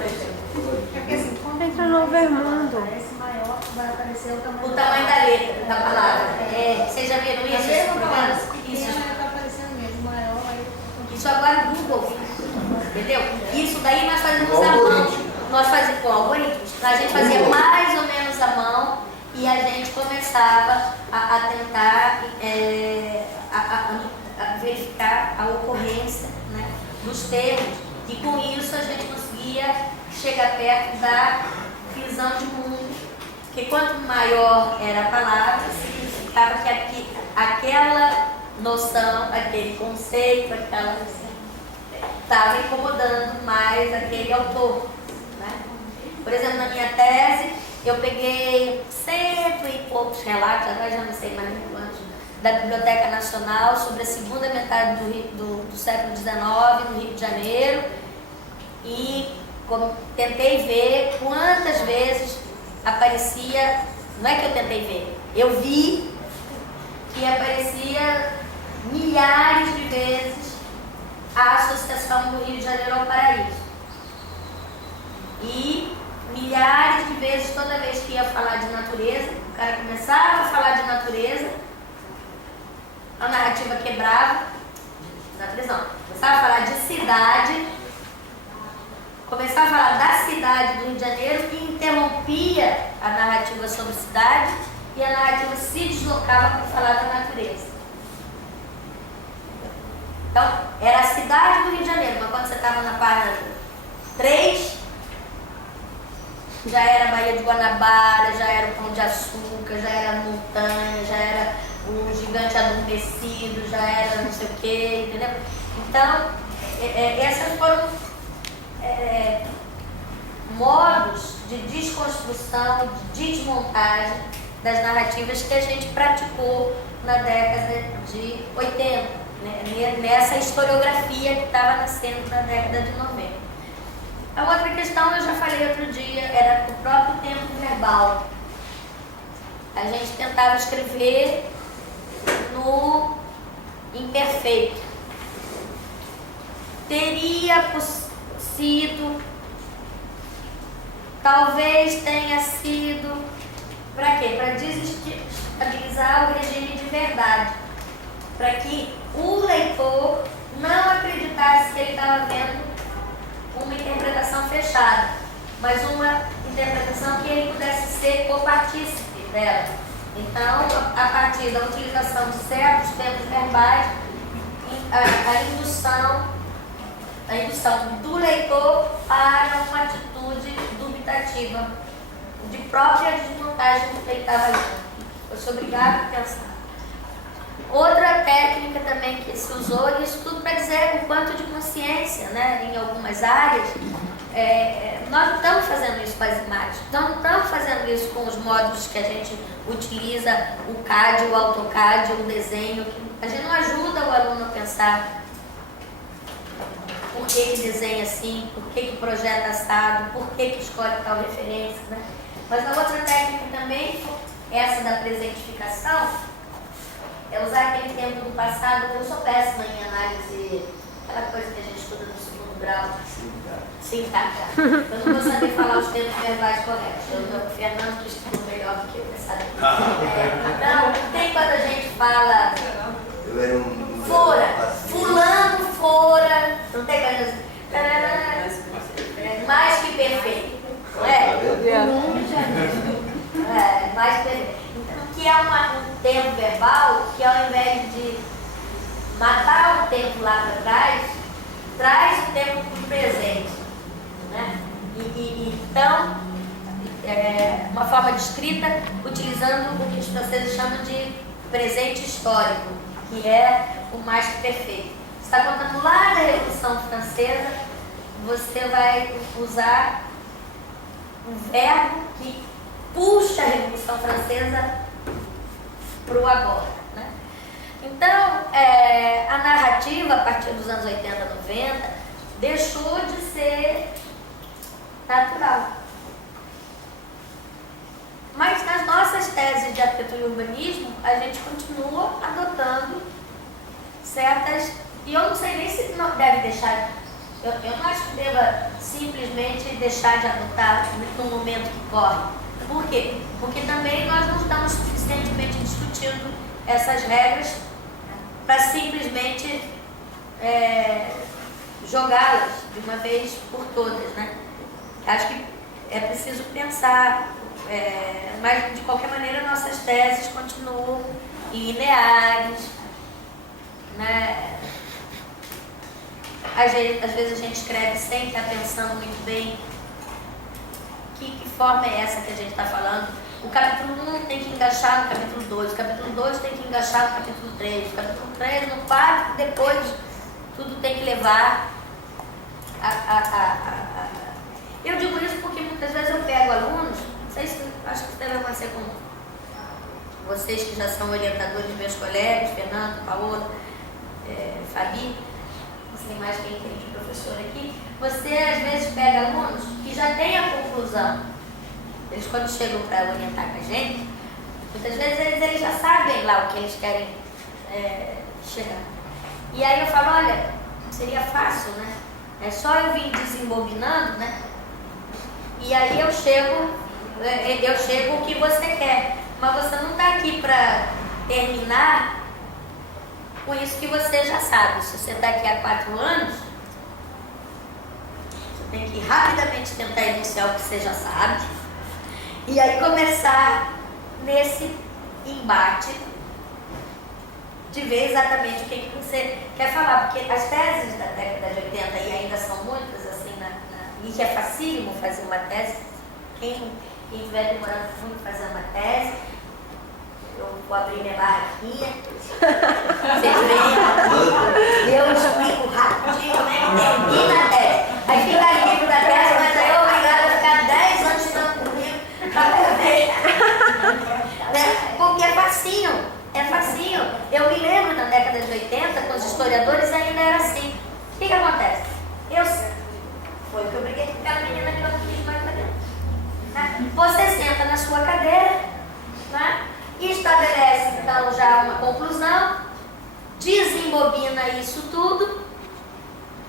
porque assim, quando Entra no Overmundo. aparece maior, vai aparecer o tamanho O tamanho da letra, da palavra. Vocês já viram isso? Esse programa? Isso Isso. está aparecendo mesmo, maior, aí Isso agora o Google faz, entendeu? Isso daí nós fazemos à mão. Nós fazíamos com algoritmos. A gente fazia mais ou menos à mão e a gente começava a tentar a verificar a ocorrência, né, dos termos. E com isso a gente conseguia chegar perto da visão de mundo. Porque quanto maior era a palavra, significava que aquela noção, aquele conceito, estava incomodando mais aquele autor, né? Por exemplo, na minha tese, eu peguei 100 e poucos relatos, agora já não sei mais quantos, da Biblioteca Nacional sobre a segunda metade do século XIX no Rio de Janeiro e tentei ver quantas vezes aparecia, não é que eu tentei ver, eu vi que aparecia milhares de vezes a associação do Rio de Janeiro ao paraíso. E milhares de vezes, toda vez que ia falar de natureza, o cara começava a falar de natureza, a narrativa quebrava, natureza não, começava a falar de cidade, começava a falar da cidade do Rio de Janeiro e interrompia a narrativa sobre cidade e a narrativa se deslocava para falar da natureza. Então, era a cidade do Rio de Janeiro, mas quando você estava na página 3, já era a Baía de Guanabara, já era o Pão de Açúcar, já era a montanha, já era o gigante adormecido, já era não sei o quê, entendeu? Então, essas foram modos de desconstrução, de desmontagem das narrativas que a gente praticou na década de 80, né? Nessa historiografia que estava nascendo na década de 90. A outra questão, eu já falei outro dia, era o próprio tempo verbal. A gente tentava escrever no imperfeito. Teria sido, talvez tenha sido, para quê? Para desestabilizar o regime de verdade. Para que o leitor não acreditasse que ele estava vendo uma interpretação fechada, mas uma interpretação que ele pudesse ser copartícipe dela. Então, a partir da utilização de certos tempos verbais, a indução do leitor para uma atitude dubitativa, de própria desmontagem do que ele estava lendo. Eu sou obrigada a pensar. Outra técnica também que se usou, isso tudo para dizer o quanto de consciência, né, em algumas áreas, nós não estamos fazendo isso com as imagens, não estamos fazendo isso com os módulos que a gente utiliza, o CAD, o AutoCAD, o desenho, a gente não ajuda o aluno a pensar por que ele desenha assim, por que ele projeta assado, por que ele escolhe tal referência, né? Mas a outra técnica também, essa da presentificação, é usar aquele tempo do passado. Eu sou péssima em análise, aquela coisa que a gente estuda no segundo grau. Sintática. Eu não vou saber falar os tempos verbais corretos. O Fernando que estudou melhor do que eu, sabe? Então, tem quando a gente fala fora, fulano fora, não tem coisa mais que perfeito, não é? Mais perfeito. Então, que é um tempo verbal que, ao invés de matar o tempo lá para trás, traz o tempo para o presente, né? uma forma de escrita utilizando o que os franceses chamam de presente histórico, que é o mais que perfeito. Você está contando lá da Revolução Francesa, você vai usar um verbo que puxa a Revolução Francesa para o agora, né? Então, a narrativa, a partir dos anos 80, 90, deixou de ser natural. Mas nas nossas teses de arquitetura e urbanismo, a gente continua adotando certas... E eu não sei nem se não deve deixar... Eu não acho que deva simplesmente deixar de adotar no momento que corre. Por quê? Porque também nós não estamos suficientemente discutindo essas regras para simplesmente jogá-las de uma vez por todas, né? Acho que é preciso pensar, mas de qualquer maneira nossas teses continuam lineares, né? Às vezes a gente escreve sem estar pensando muito bem que forma é essa que a gente está falando. O capítulo 1 tem que encaixar no capítulo 2, o capítulo 2 tem que encaixar no capítulo 3, o capítulo 3 no 4, depois tudo tem que levar Eu digo isso porque muitas vezes eu pego alunos, não sei se, acho que isso deve acontecer com vocês que já são orientadores, meus colegas, Fernando, Paola, Fabi, não sei mais quem tem de professor aqui. Você às vezes pega alunos que já têm a conclusão. Eles quando chegam para orientar com a gente, muitas vezes eles já sabem lá o que eles querem chegar. E aí eu falo, olha, seria fácil, né? É só eu vir desembobinando, né? E aí eu chego o que você quer. Mas você não está aqui para terminar com isso que você já sabe. Se você está aqui há 4 anos, você tem que rapidamente tentar iniciar o que você já sabe. E aí começar nesse embate de ver exatamente o que você quer falar. Porque as teses da década de 80, e ainda são muitas, assim, e que é facílimo fazer uma tese, quem estiver demorando muito fazer uma tese, eu vou abrir minha barraquinha, vocês veem aqui, eu explico rapidinho, né? Termina a tese. Aí fica livre da tese, mas aí eu obrigada a ficar 10 anos estudando comigo para poder. Né? Porque é facinho, é facinho. Eu me lembro na década de 80, com os historiadores ainda era assim. O que acontece? Foi o que eu briguei com aquela menina que eu não quis mais pra dentro. Né? Você senta na sua cadeira, né? E estabelece então já uma conclusão, desembobina isso tudo,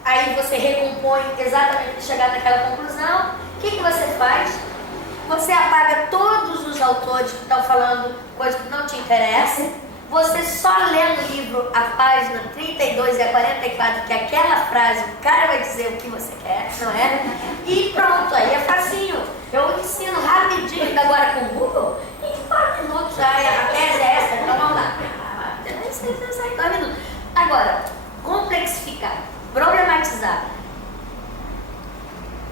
aí você recompõe exatamente para chegar naquela conclusão. O que você faz? Você apaga todos os autores que estão falando coisas que não te interessam, você só lê no livro a página 32 e a 44, que aquela frase, o cara vai dizer o que você quer, não é? E pronto, aí é facinho. Eu ensino rapidinho, agora com o Google, em 4 minutos já a tese é essa, então vamos lá. Você sai em 2 minutos. Agora, complexificar, problematizar,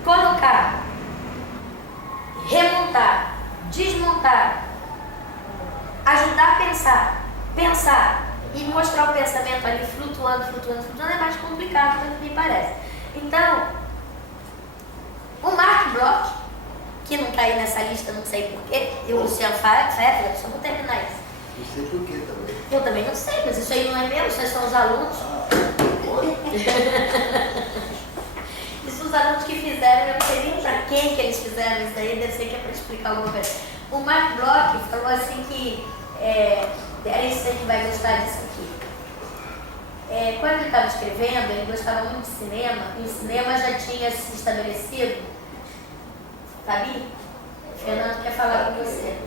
colocar, remontar, desmontar, ajudar a pensar e mostrar o pensamento ali flutuando é mais complicado do que me parece. Então, o Marc Bloch, que não está aí nessa lista, não sei porquê, e o Luciano Pfeffer, só vou terminar isso. Não sei porquê também. Eu também não sei, mas isso aí não é meu, isso aí são os alunos. Isso os alunos que fizeram, eu não sei nem para quem que eles fizeram isso daí, deve ser que é para explicar alguma coisa. O Marc Bloch falou assim que, era isso aí que vai gostar disso aqui. Quando ele estava escrevendo, ele gostava muito de cinema, e o cinema já tinha se estabelecido. Fabi? Fernando quer falar com você.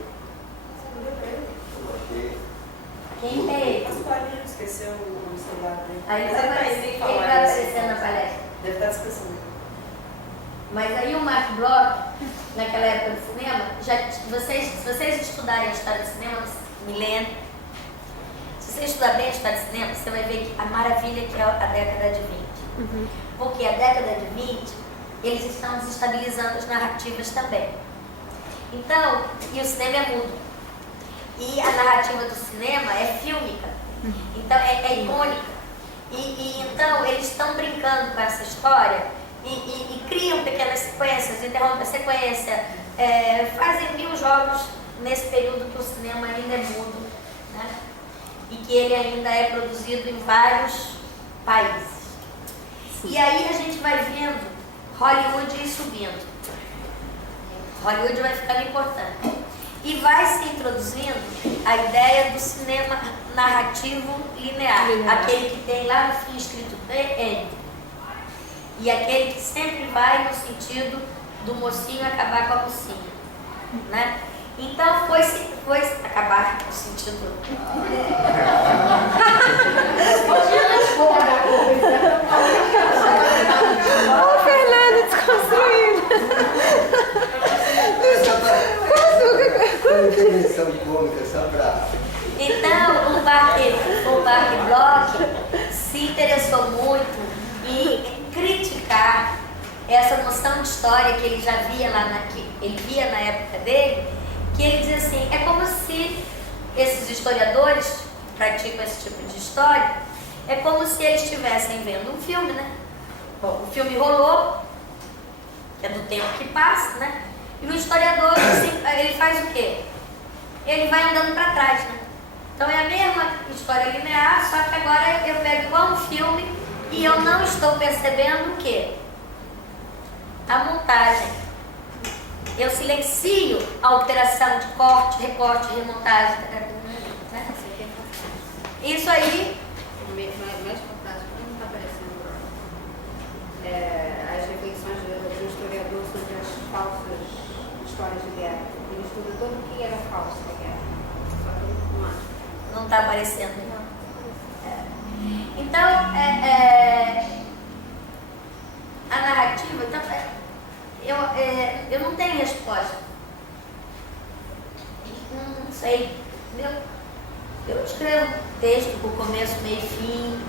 Quem é ele? Mas o Paulinho esqueceu o celular dele. Aí ele Mas vai aparecer na palestra. Deve estar esquecendo. Mas aí o Marc Bloch, naquela época do cinema, se vocês estudarem a história do cinema, milênio, se você estudar bem a história do cinema, você vai ver a maravilha que é a década de 20. Uhum. Porque a década de 20, eles estão desestabilizando as narrativas também. Então, e o cinema é mudo. E a narrativa do cinema é fílmica. Então, é icônica. E então, eles estão brincando com essa história e criam pequenas sequências, interrompem a sequência, fazem 1000 jogos nesse período que o cinema ainda é mudo, né? E que ele ainda é produzido em vários países. E aí a gente vai vendo Hollywood ir subindo. Hollywood vai ficando importante. E vai se introduzindo a ideia do cinema narrativo linear. Aquele que tem lá no fim escrito N. E aquele que sempre vai no sentido do mocinho acabar com a mocinha, né? Então foi acabar com o sentido. Ô, Fernanda, desconstruindo. Intervenção cômica, só pra... Então o Mark Bloch se interessou muito em criticar essa noção de história que ele já via ele via na época dele, que ele dizia assim, é como se esses historiadores que praticam esse tipo de história, é como se eles estivessem vendo um filme, né? Bom, o filme rolou, é do tempo que passa, né? E o historiador, assim, ele faz o quê? Ele vai andando para trás, né? Então é a mesma história linear, só que agora eu pego igual um filme e eu não estou percebendo o quê? A montagem. Eu silencio a alteração de corte, recorte, remontagem. Né? Isso aí. Mais fantástico, não está aparecendo as reflexões do historiador sobre as falsas histórias de guerra. Ele estuda todo o que era falso da guerra. Só que não acha. Não está aparecendo, não. Então, a narrativa, então, eu não tenho resposta. Não sei. Eu escrevo texto por começo, meio e fim.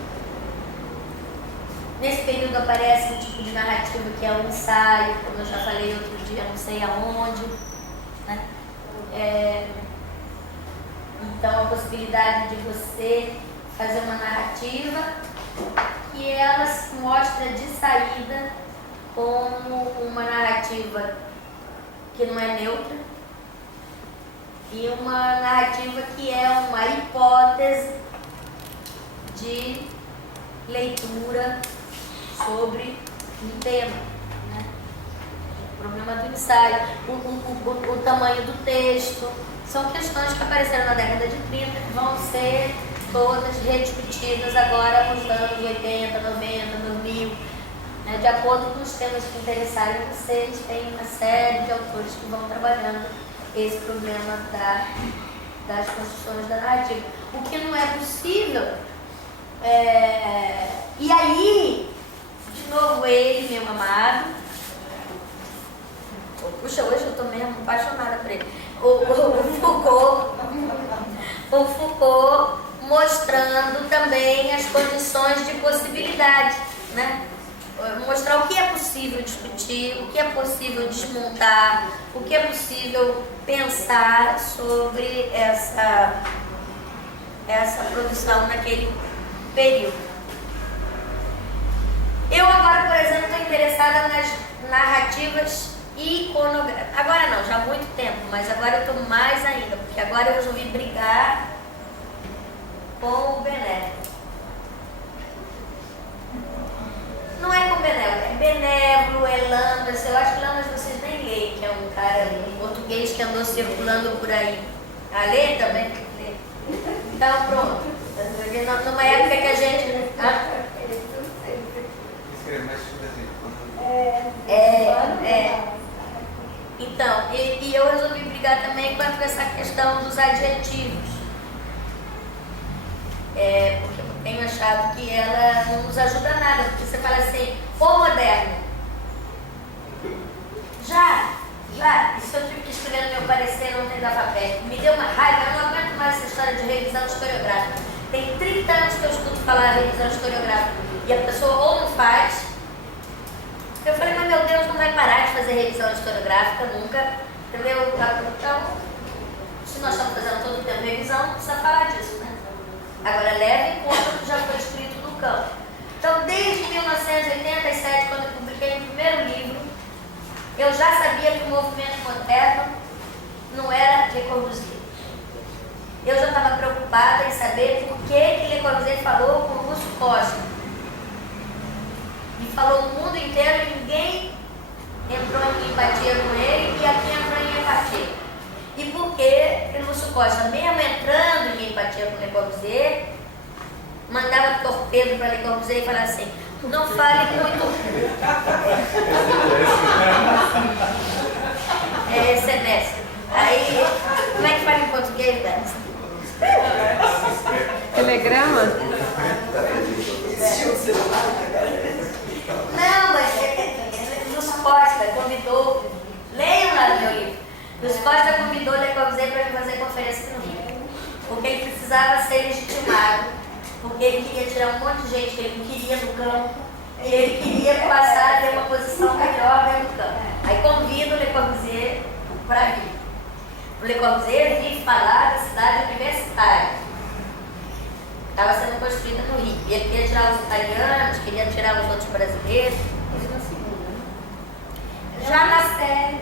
Nesse período aparece um tipo de narrativa que é um ensaio, como eu já falei outro dia, não sei aonde. Né? Então, a possibilidade de você fazer uma narrativa que ela se mostra de saída como uma narrativa que não é neutra e uma narrativa que é uma hipótese de leitura sobre um tema, né? O problema do ensaio, o tamanho do texto, são questões que apareceram na década de 30 que vão ser todas rediscutidas agora nos anos 80, 90, 2000, né? De acordo com os temas que interessarem vocês, tem uma série de autores que vão trabalhando esse problema das construções da narrativa. O que não é possível, e aí, de novo ele, meu amado, puxa, hoje eu estou mesmo apaixonada por ele, o Foucault mostrando também as condições de possibilidade, né? Mostrar o que é possível discutir, o que é possível desmontar, o que é possível pensar sobre essa produção naquele período. Eu agora, por exemplo, estou interessada nas narrativas iconográficas. Agora não, já há muito tempo, mas agora eu estou mais ainda, porque agora eu resolvi brigar com o Benévolo. Não é com o Benévolo, é Benévolo, é Landas. Eu acho que Landas vocês nem leem, que é um cara em português que andou circulando por aí. A lê também? Lê. Então pronto. Numa época que a gente... Então, e eu resolvi brigar também com essa questão dos adjetivos. Porque eu tenho achado que ela não nos ajuda nada, porque você fala assim, o moderno. Já, isso eu tive que escrever no meu parecer ontem da FAPEC. Me deu uma raiva, eu não aguento mais essa história de revisão historiográfica. Tem 30 anos que eu escuto falar revisão historiográfica e a pessoa ou não faz. Eu falei, mas meu Deus, não vai parar de fazer revisão historiográfica nunca. Entendeu? Então, se nós estamos fazendo todo o tempo revisão, não precisa falar disso, né? Agora, leve em conta o que já foi escrito no campo. Então, desde 1987, quando eu publiquei o primeiro livro, eu já sabia que o movimento moderno não era Le Corbusier. Eu já estava preocupada em saber por que Le Corbusier falou com o Lúcio Costa. E falou no mundo inteiro e ninguém entrou em empatia com ele e aqui entrou em empatia. E por que o Lúcio Costa, mesmo entrando em empatia com Le Corbusier, mandava torpedo para Le Corbusier e falava assim, não fale muito. Semestre. Aí, como é que fala em português, Bessa? Telegrama? Não, mas Lúcio Costa convidou, leiam lá no meu livro, Lúcio Costa convidou Le Corbusier para fazer conferência no Rio, porque ele precisava ser legitimado, porque ele queria tirar um monte de gente que ele não queria no campo, e ele queria passar a ter uma posição melhor dentro do campo. Aí convido o Le Corbusier para vir. O Le Corbusier vive falar da cidade universitária, estava sendo construída no Rio. E ele queria tirar os italianos, queria tirar os outros brasileiros. Isso na segunda, né? Já na série.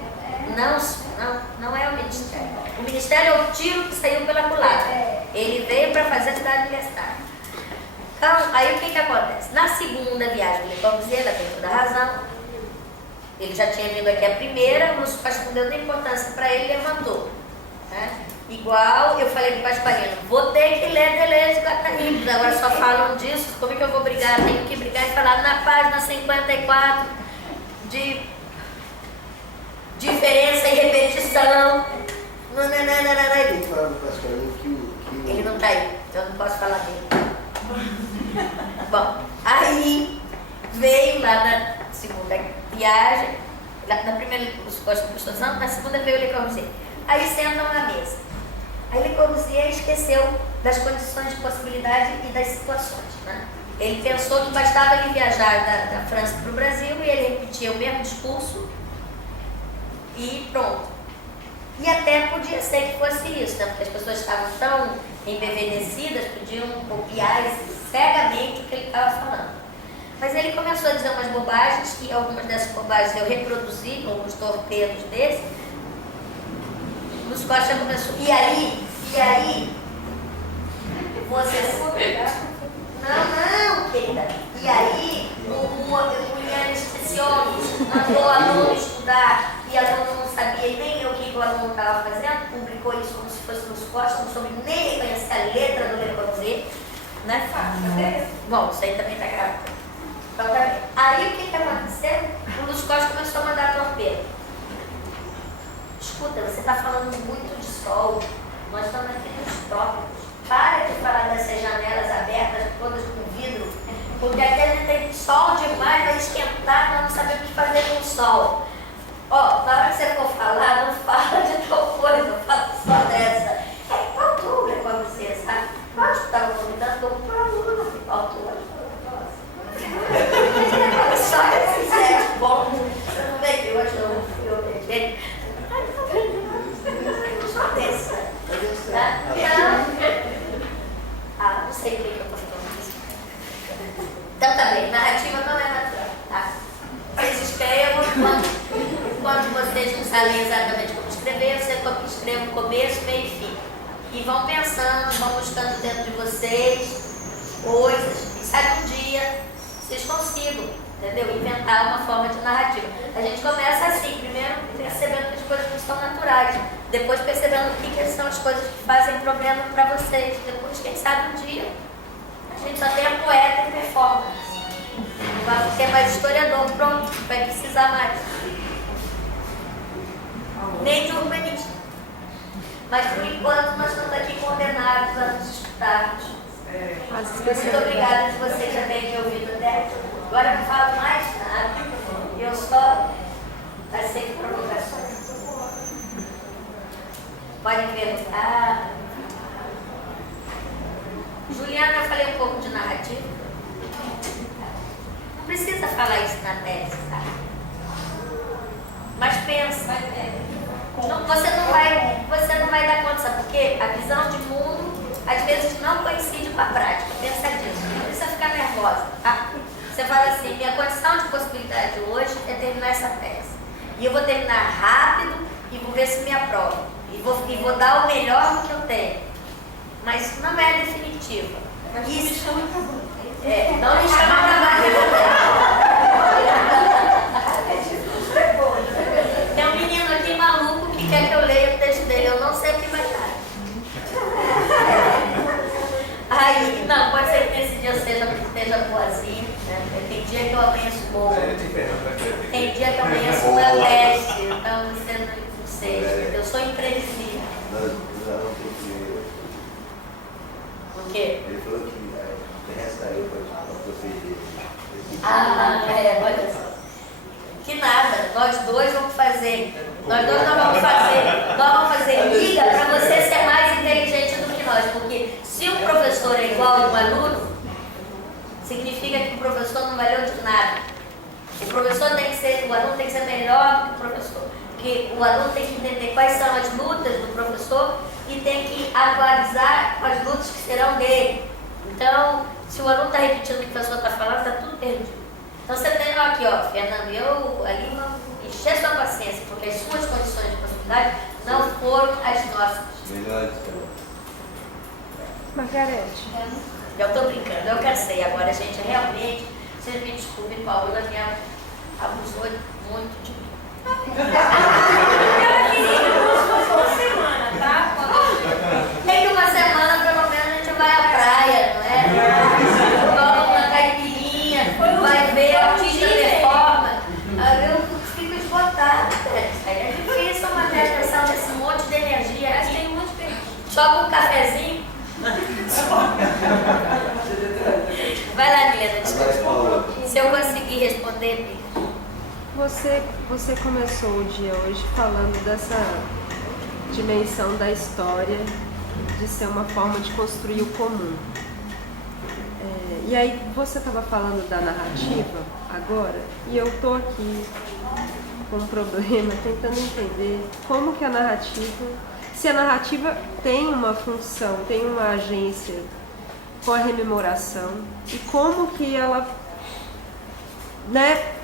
não é o ministério. O ministério é o tiro que saiu pela culatra. Ele veio para fazer a cidade universitária. Então, aí o que acontece? Na segunda viagem do Le Corbusier, ela tem toda a razão. Ele já tinha vindo aqui a primeira, o Lúcio Costa não deu nem importância para ele, levantou. Né? Igual eu falei para o Pasqualino, vou ter que ler Deleuze e Guattari, agora só falam disso, como é que eu vou brigar? Tenho que brigar e falar na página 54 de diferença e repetição. Tem que falar do Pasqualino que Ele não está aí, então eu não posso falar dele. Bom, aí veio lá na segunda viagem, na primeira Lúcio Costa de construção, na segunda veio o Le Corbusier. Aí sentam na mesa. Aí Le Corbusier esqueceu das condições de possibilidade e das situações. Né? Ele pensou que bastava ele viajar da França para o Brasil e ele repetia o mesmo discurso e pronto. E até podia ser que fosse isso, né? Porque as pessoas estavam tão embevecidas, podiam copiar cegamente o que ele estava falando. Mas ele começou a dizer umas bobagens, e algumas dessas bobagens eu reproduzi, alguns torpedos desse. Lúcio Costa começou. E aí, você. Não, querida. E aí, o anestesiólogos mandou o aluno estudar e o aluno não sabia nem o que o aluno estava fazendo, publicou isso como se fosse Lúcio Costa, não soube nem reconhecer a letra do Le Corbusier. Não é fácil. Bom, isso aí também está gravado. Então, tá bem. Aí o que aconteceu? O Lúcio Costa começou a mandar torpedo. Escuta, você está falando muito de sol, nós estamos aqui nos trópicos. Para de falar dessas janelas abertas, todas com vidro, porque aqui a gente tem sol demais, vai esquentar, nós não sabemos o que fazer com o sol. Ó, na hora que você for falar, não fala de tal coisa, fala só dessa. É faltou Le Corbusier, sabe? Eu acho que estava convidando como para aluno, que faltou. Só esse certo bom, você não bebeu, acho que eu fui beber. Só dessa. Tá? Não sei o que eu estou falando disso. Então tá bem, narrativa não é natural. Tá? Vocês escrevam quando vocês não sabem exatamente como escrever, você escreve o começo, meio e fim. E vão pensando, vão buscando dentro de vocês coisas. E sabe um dia vocês consigam, entendeu? Inventar uma forma de narrativa. A gente começa assim, primeiro percebendo que as coisas não são naturais, depois percebendo o que são as coisas que fazem problema para vocês. Depois, quem sabe um dia, a gente só tem a poeta e performance. Não vai ter mais historiador, pronto, vai precisar mais. Nem de urbanismo. Mas por enquanto nós estamos aqui condenados a nos escutarmos. Muito obrigada de vocês já terem me ouvido até aqui. Agora não falo mais nada. Eu só aceito provocações. Podem perguntar. Juliana, eu falei um pouco de narrativa. Não precisa falar isso na tese, sabe? Mas pensa. Você não vai dar conta, sabe por quê? A visão de mundo, às vezes, não coincide com a prática. Pensa nisso, não precisa ficar nervosa, tá? Você fala assim, minha condição de possibilidade hoje é terminar essa peça. E eu vou terminar rápido e vou ver se me aprovo. E vou dar o melhor do que eu tenho. Mas não é definitiva. Isso não me chama pra Tem um menino aqui maluco que quer que eu leia o texto dele. Eu não sei o que vai dar. Aí, não, pode ser que nesse dia eu esteja boazinha, né? Tem dia que eu amanheço boa. Tem dia que eu amanheço uma peste. Então, você não sei. Eu sou imprevisível. O quê? Ele falou que resta eu para proteger. Olha só. Que nada, nós dois vamos fazer. Nós vamos fazer liga para você ser mais inteligente do que nós. Porque se um professor é igual a um aluno, significa que o professor não valeu de nada. O aluno tem que ser melhor do que o professor. Porque o aluno tem que entender quais são as lutas do professor e tem que atualizar com as lutas que serão dele. Então, se o aluno está repetindo o que o professor está falando, está tudo perdido. Então você tem aqui, ó, Fernando, eu ali vou encher sua paciência, porque as suas condições de possibilidade não foram as nossas. Melhor Margarete. Eu estou brincando, eu cansei. Agora, gente, realmente, vocês me desculpem, Paula me abusou muito de mim. Ela queria que fosse uma semana, tá? Tem que uma semana, pelo menos, a gente vai à praia, não é? Toma uma caipirinha, vai ver a artista performa. Eu fico esgotada. É difícil manter a atenção desse monte de energia Mas aqui. tem um monte de perguntas. Só com um cafezinho. Vai lá, Milena, desculpa. Se eu conseguir responder, Milena. Você começou o dia hoje falando dessa dimensão da história de ser uma forma de construir o comum. E aí você estava falando da narrativa agora, e eu estou aqui com um problema, tentando entender como que a narrativa, se a narrativa tem uma função, tem uma agência com a rememoração, e como que ela, né?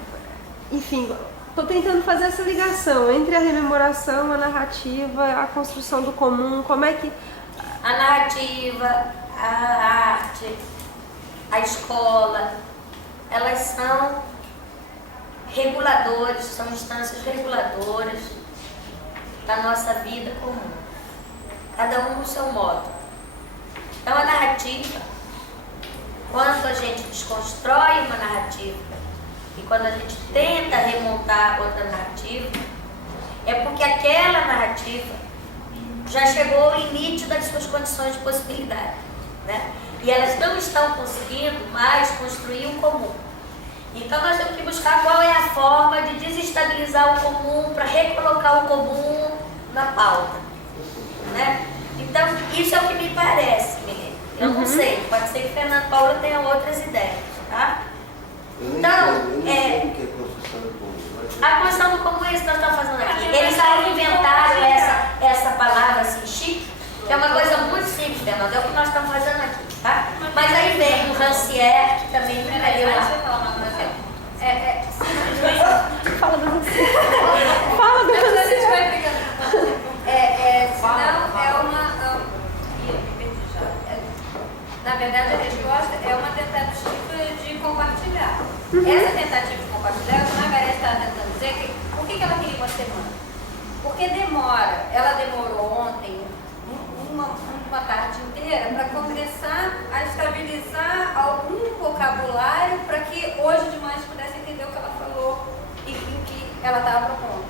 Enfim, estou tentando fazer essa ligação entre a rememoração, a narrativa, a construção do comum, como é que... A narrativa, a arte, a escola, elas são reguladores, são instâncias reguladoras da nossa vida comum, cada um no seu modo. Então a narrativa, quando a gente desconstrói uma narrativa, e quando a gente tenta remontar outra narrativa, é porque aquela narrativa já chegou ao limite das suas condições de possibilidade, né? E elas não estão conseguindo mais construir um comum. Então nós temos que buscar qual é a forma de desestabilizar o comum para recolocar o comum na pauta, né? Então isso é o que me parece, Milena. Eu não sei, pode ser que Fernando Paula tenha outras ideias, tá? Então, o que é construção do comum. A construção do comum é isso que nós estamos fazendo aqui. Eles inventaram essa palavra assim, chique, que é uma coisa muito simples, Fernando, é o que nós estamos fazendo aqui, tá? Mas aí vem o Rancière, que também nunca leu lá. Simplesmente. Fala do Rancière. Fala do Depois a gente Rancière. vai pegando. Senão é uma... me perdi já. Na verdade, a resposta é uma tentativa de compartilhar. Essa tentativa de compartilhar, a Margarete estava tentando dizer que por que ela queria uma semana? Porque demora. Ela demorou ontem uma tarde inteira para começar a estabilizar algum vocabulário para que hoje de manhã pudesse entender o que ela falou e o que ela estava propondo.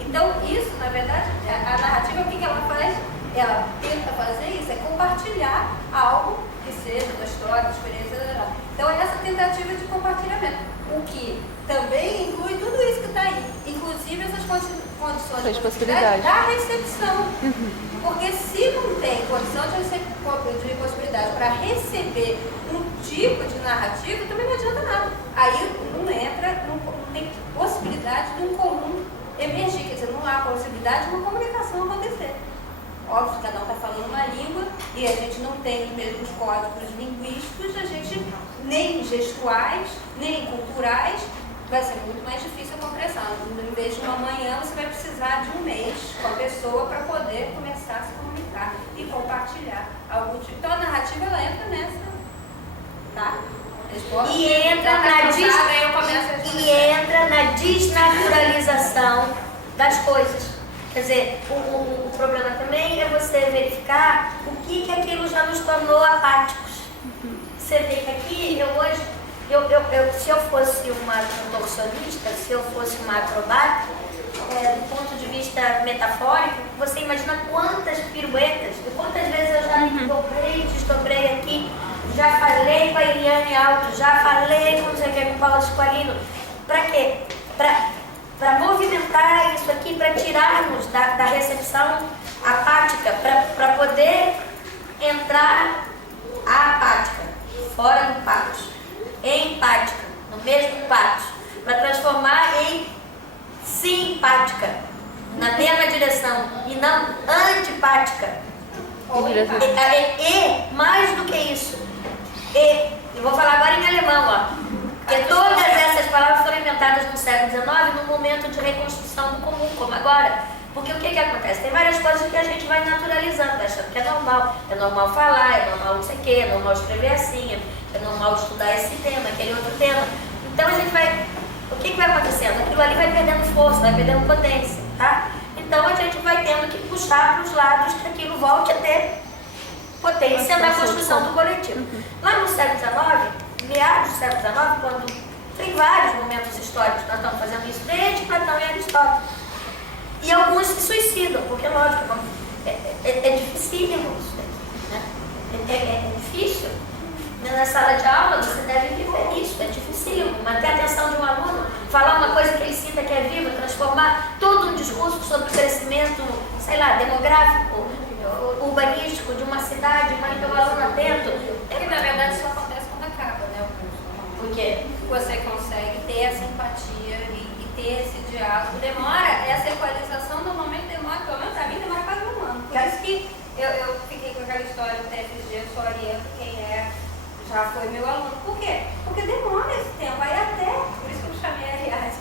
Então, isso, na verdade, a narrativa, o que ela faz? Ela tenta fazer isso, é compartilhar algo que seja da história, da experiência. Então, é essa tentativa de compartilhamento, o que também inclui tudo isso que está aí, inclusive essas condições de possibilidade da recepção. Porque se não tem condição de possibilidade para receber um tipo de narrativa, também não adianta nada. Aí não entra, não tem possibilidade de um comum emergir, quer dizer, não há possibilidade de uma comunicação acontecer. Óbvio, cada um está falando uma língua e a gente não tem os mesmos códigos linguísticos, a gente nem gestuais, nem culturais, vai ser muito mais difícil a compreensão. Em vez de uma manhã, você vai precisar de um mês com a pessoa para poder começar a se comunicar e compartilhar algum tipo. Então a narrativa ela entra nessa, tá? E entra na desnaturalização das coisas. Quer dizer, o problema também é você verificar o que aquilo já nos tornou apáticos. Você vê que aqui, se eu fosse uma contorcionista, se eu fosse uma acrobata, do ponto de vista metafórico, você imagina quantas piruetas, quantas vezes eu já dobrei, desdobrei aqui, já falei com a Eliane Alto, já falei com o Paulo Escolino. Para quê? Para movimentar isso aqui, para tirarmos da recepção apática, para poder entrar apática, fora do pátio, empática, no mesmo pátio, para transformar em simpática, na mesma direção, e não antipática. E mais do que isso, eu vou falar agora em alemão, ó. Porque todas essas palavras foram inventadas no século XIX, num momento de reconstrução do comum, como agora. Porque o que acontece? Tem várias coisas que a gente vai naturalizando, achando que é normal. É normal falar, é normal não sei o quê, é normal escrever assim, é normal estudar esse tema, aquele outro tema. Então a gente vai... O que vai acontecendo? Aquilo ali vai perdendo força, vai perdendo potência, tá? Então a gente vai tendo que puxar para os lados que aquilo volte a ter potência na construção do coletivo. Lá no século XIX, meados do século XIX, quando tem vários momentos históricos, nós estamos fazendo isso desde Platão e Aristóteles. E alguns se suicidam, porque, lógico, é dificílimo isso, né? É difícil. Na sala de aula você deve viver isso, é dificílimo. Manter a atenção de um aluno, falar uma coisa que ele sinta que é viva, transformar todo um discurso sobre o crescimento, sei lá, demográfico, urbanístico de uma cidade, manter o aluno atento. É que na verdade isso acontece quando acaba, né, o curso. Por quê? Você consegue ter essa empatia e ter esse diálogo. Demora, essa equalização normalmente demora, pelo menos pra mim, demora quase um ano. Por isso que eu fiquei com aquela história do TFG, eu só oriento quem já foi meu aluno. Por quê? Porque demora esse tempo, aí até, por isso que eu chamei a Ariadne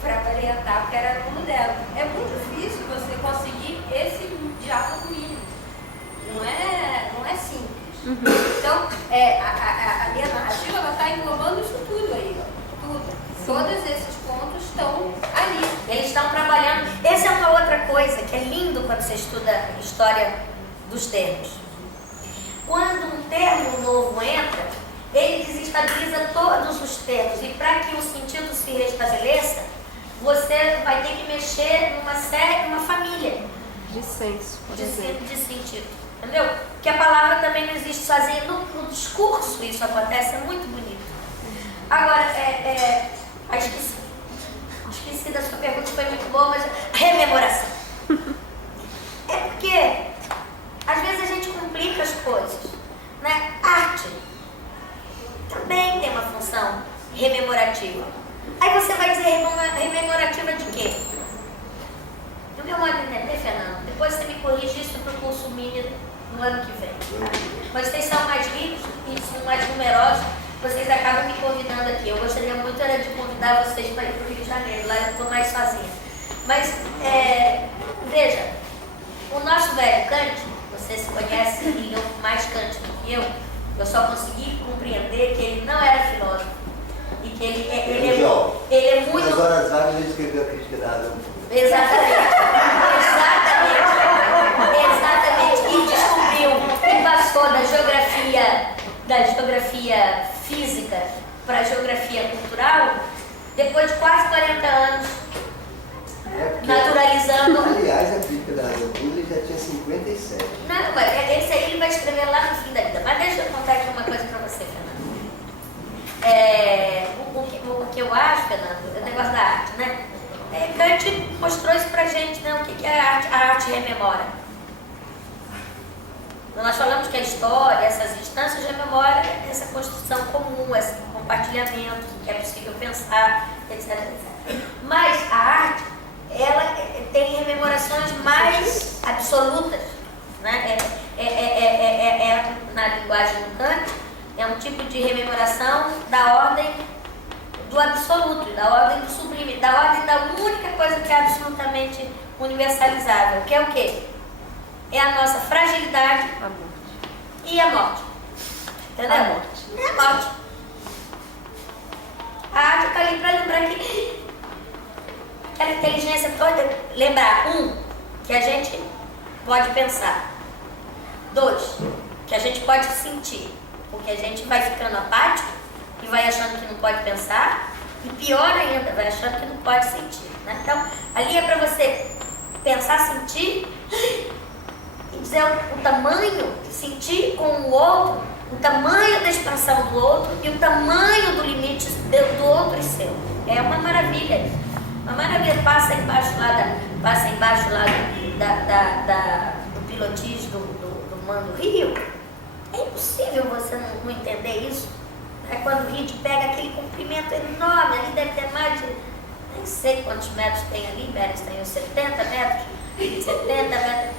para orientar, porque era aluno dela. É muito difícil você conseguir esse diálogo mínimo. Não é simples. Então, a minha narrativa está englobando isso tudo aí, ó. Tudo. Todos esses pontos estão ali. Eles estão trabalhando. Essa é uma outra coisa que é lindo quando você estuda a história dos termos. Quando um termo novo entra, ele desestabiliza todos os termos. E para que o sentido se restabeleça, você vai ter que mexer numa família de senso, por exemplo. De sentido. Entendeu? Porque a palavra também não existe sozinha. No discurso isso acontece, é muito bonito. Agora, esqueci da sua pergunta, foi muito boa, mas rememoração. É porque às vezes a gente complica as coisas, né? Arte também tem uma função rememorativa. Aí você vai dizer rememorativa de quê? Do meu modo de entender, Fernando, depois você me corrige isso para o curso mini no ano que vem. Tá? Mas vocês são mais ricos e são mais numerosos, vocês acabam me convidando aqui. Eu gostaria muito de convidar vocês para ir para o Rio de Janeiro, lá eu estou mais sozinha. Mas, veja, o nosso velho Kant, você se conhece e eu mais Kant do que eu só consegui compreender que ele não era filósofo. E que ele é muito... Nas horas vagas ele escreveu a crítica da razão. Exatamente. E descobriu e passou da geografia física para a geografia cultural depois de quase 40 anos. Naturalizando. Aliás, a crítica da razão pura ele já tinha 57. Não, mas esse aí ele vai escrever lá no fim da vida. Mas deixa eu contar aqui uma coisa para você, Fernando. O que eu acho, Fernando, é o negócio da arte, né? Kant mostrou isso pra gente, né? O que é a arte? A arte rememora. Nós falamos que a história, essas instâncias rememora essa construção comum, esse compartilhamento, que é possível pensar, etc. Mas a arte, ela tem absolutas, né? Na linguagem do Kant, é um tipo de rememoração da ordem do absoluto, da ordem do sublime, da ordem da única coisa que é absolutamente universalizável, que é o quê? É a nossa fragilidade e a morte. Entendeu? A morte. É a morte. A arte está ali para lembrar que aquela inteligência toda, lembrar, que a gente pode pensar. 2, que a gente pode sentir, porque a gente vai ficando apático e vai achando que não pode pensar, e pior ainda, vai achando que não pode sentir, né? Então, ali é para você pensar, sentir e dizer o tamanho, sentir com o outro, o tamanho da expansão do outro e o tamanho do limite do outro e seu. É uma maravilha isso. Uma maravilha. Passa embaixo lá do pilotis do Mano Rio. É impossível você não entender isso. É quando o rio pega aquele comprimento enorme, ali deve ter mais de, nem sei quantos metros tem ali, Beres, tem uns 70 metros, 70 metros.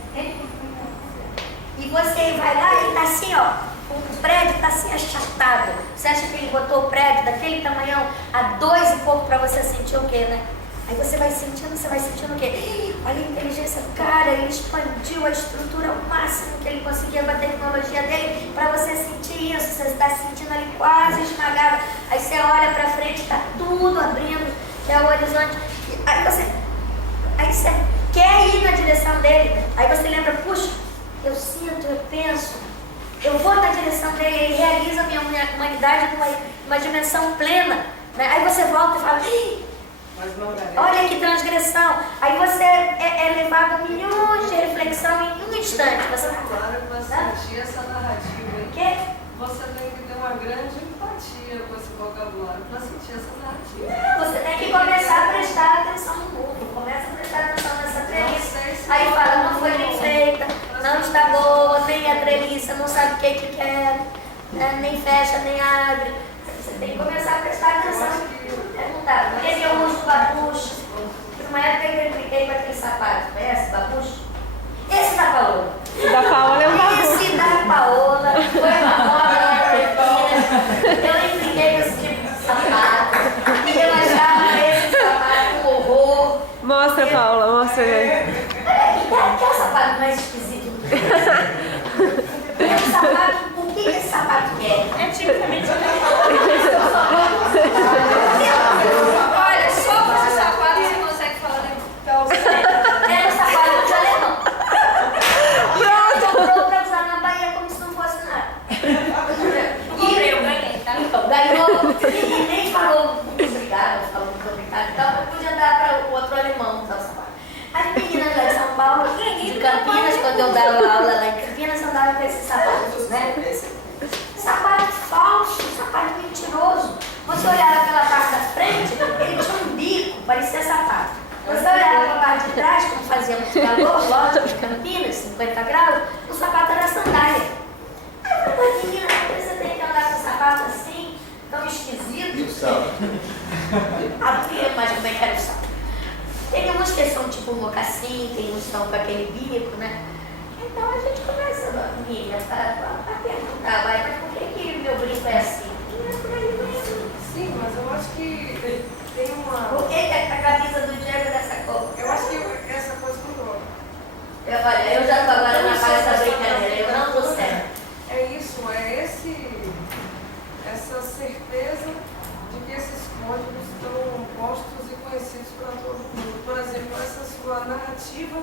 E você vai lá e está assim, ó, o prédio está assim achatado. Você acha que ele botou o prédio daquele tamanhão a 2 e pouco para você sentir o quê, né? Aí você vai sentindo o quê? Olha a inteligência do cara, ele expandiu a estrutura ao máximo que ele conseguia com a tecnologia dele para você sentir isso. Você está se sentindo ali quase esmagado. Aí você olha para frente, está tudo abrindo, que é o horizonte. Aí você quer ir na direção dele. Aí você lembra, puxa, eu sinto, eu penso, eu vou na direção dele, ele realiza a minha humanidade numa dimensão plena. Né? Aí você volta e fala, olha que transgressão. Aí você é levado a milhões de reflexão em um instante. Você claro que você sentir essa narrativa aí. Que? Você tem que ter uma grande empatia com esse vocabulário para sentir essa narrativa. Você tem que começar a prestar atenção no mundo. Começa a prestar atenção nessa treliça. Aí fala, não foi bem feita, não está boa, nem a treliça, não sabe o que quer, nem fecha, nem abre. Você tem que começar a prestar atenção. Perguntar, por que eu uso babucho? Numa época eu impliquei com aquele sapato, conhece babucho? Esse da Paola. Da Paola é um babucho. Esse da Paola foi uma moda na Campinas. Eu impliquei com esse tipo de sapato. E eu achava esse sapato um horror. Mostra, Paola, mostra aí. Que é o sapato mais esquisito do mundo. Esse sapato, o que esse sapato quer? É tipicamente Olha, só com esse sapato você consegue falar de Era o sapato de alemão. E ela comprou pra usar na Bahia como se não fosse nada. Comprei, eu ganhei, tá? Ganhou e nem falou muito obrigado, falou muito obrigado. Então eu podia dar para o outro alemão usar o sapato. As meninas lá de São Paulo, de Campinas, quando eu dava aula lá em Campinas, eu andava com esses sapatos, né? Sapato falso, sapato mentiroso. Você olhava pela parte da frente, ele tinha um bico, parecia sapato. Você olhava pela parte de trás, como fazia muito calor, lógico, de Campinas, 50 graus, o sapato era sandália. Aí eu falei, menina, você tem que andar com sapato assim, tão esquisito. E o salto? Mas como é que era o salto? Tem uns que são tipo mocassim, tem uns que são com aquele bico, né? Então a gente começa, amiga, a perguntar, mas por que meu brinco é assim? Não é por aí mesmo. Sim, mas eu acho que tem uma... Por que a camisa do Diego é dessa cor? Eu acho que essa coisa mudou. Olha, eu já estou agora na base da brincadeira, eu não estou certa. É isso, essa certeza de que esses códigos estão postos e conhecidos para todo mundo. Por exemplo, essa sua narrativa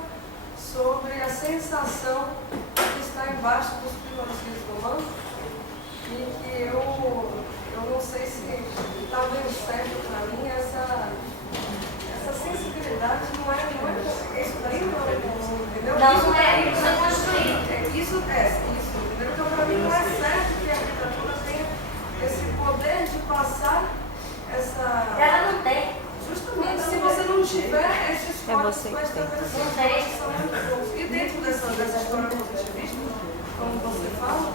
sobre a sensação que está embaixo dos pilotis do manto e que eu não sei se está bem certo para mim essa sensibilidade não é isso daí não é comum, entendeu? Não é, isso é construído. Isso, entendeu? Então para mim não é certo que a arquitetura tenha esse poder de passar essa... Ela não tem. Justamente, se você não tiver esses códigos para estabelecer Não tem. são muito bons. E dentro dessa história positivista, como você fala,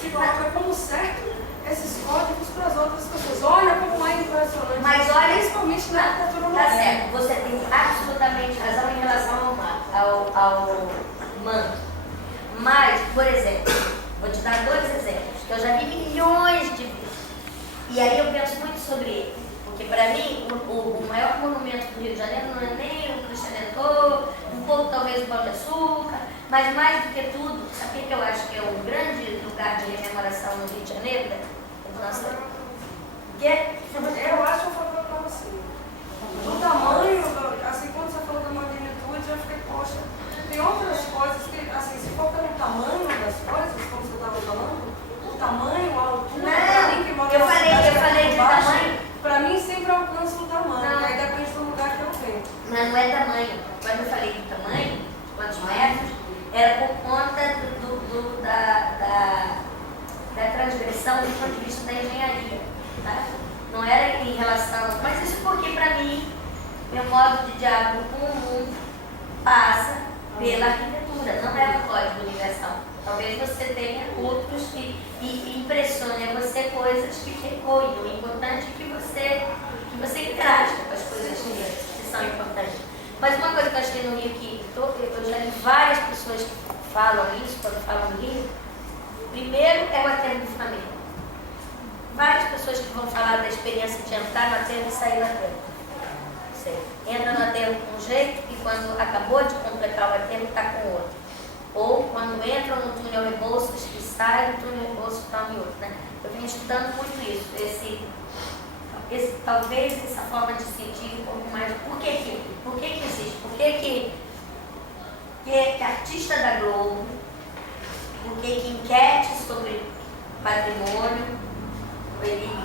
se coloca como certo esses códigos para as outras pessoas. Olha como é impressionante. Mas olha, principalmente na arquitetura tá moderna. certo, você tem absolutamente razão em relação ao manto. Mas, por exemplo, vou te dar 2 exemplos, que eu já vi milhões de vezes. E aí eu penso muito sobre ele. Porque para mim, o maior monumento do Rio de Janeiro não é nem o Cristo Redentor, um pouco talvez o Pão de Açúcar, mas mais do que tudo, sabe o que eu acho que é um grande lugar de rememoração no Rio de Janeiro? Nossa, Eu acho que eu falo para você. Do tamanho, assim, quando você falou da magnitude, eu fiquei, poxa, tem outras coisas que, assim, se for pelo tamanho das coisas, como você estava falando, o tamanho, a altura, para mim que mora eu falei de tamanho. Para mim sempre alcança o tamanho, Não. e aí depende do lugar que eu venho. Mas não é tamanho. Quando eu falei do tamanho, quantos metros, era por conta da transgressão do ponto de vista da engenharia. Tá? Não era em relação. Mas isso porque, para mim, meu modo de diálogo com o mundo passa pela arquitetura, não é um código universal. Talvez você tenha outros e impressione a você coisas que ecoem. O importante é que você interaja com as coisas que são importantes. Mas uma coisa que eu achei no Rio que eu já vi várias pessoas que falam isso quando falam do Rio. Primeiro é o aterro do Flamengo. Várias pessoas que vão falar da experiência de entrar no aterro e sair do aterro. Entra no aterro com um jeito e quando acabou de completar o aterro está com outro. Ou quando entram no túnel Rebouças e saem do túnel Rebouças para um e outro. Né? Eu venho estudando muito isso, talvez essa forma de sentir um pouco mais. Por que existe? Por que artista da Globo, por que enquete sobre patrimônio,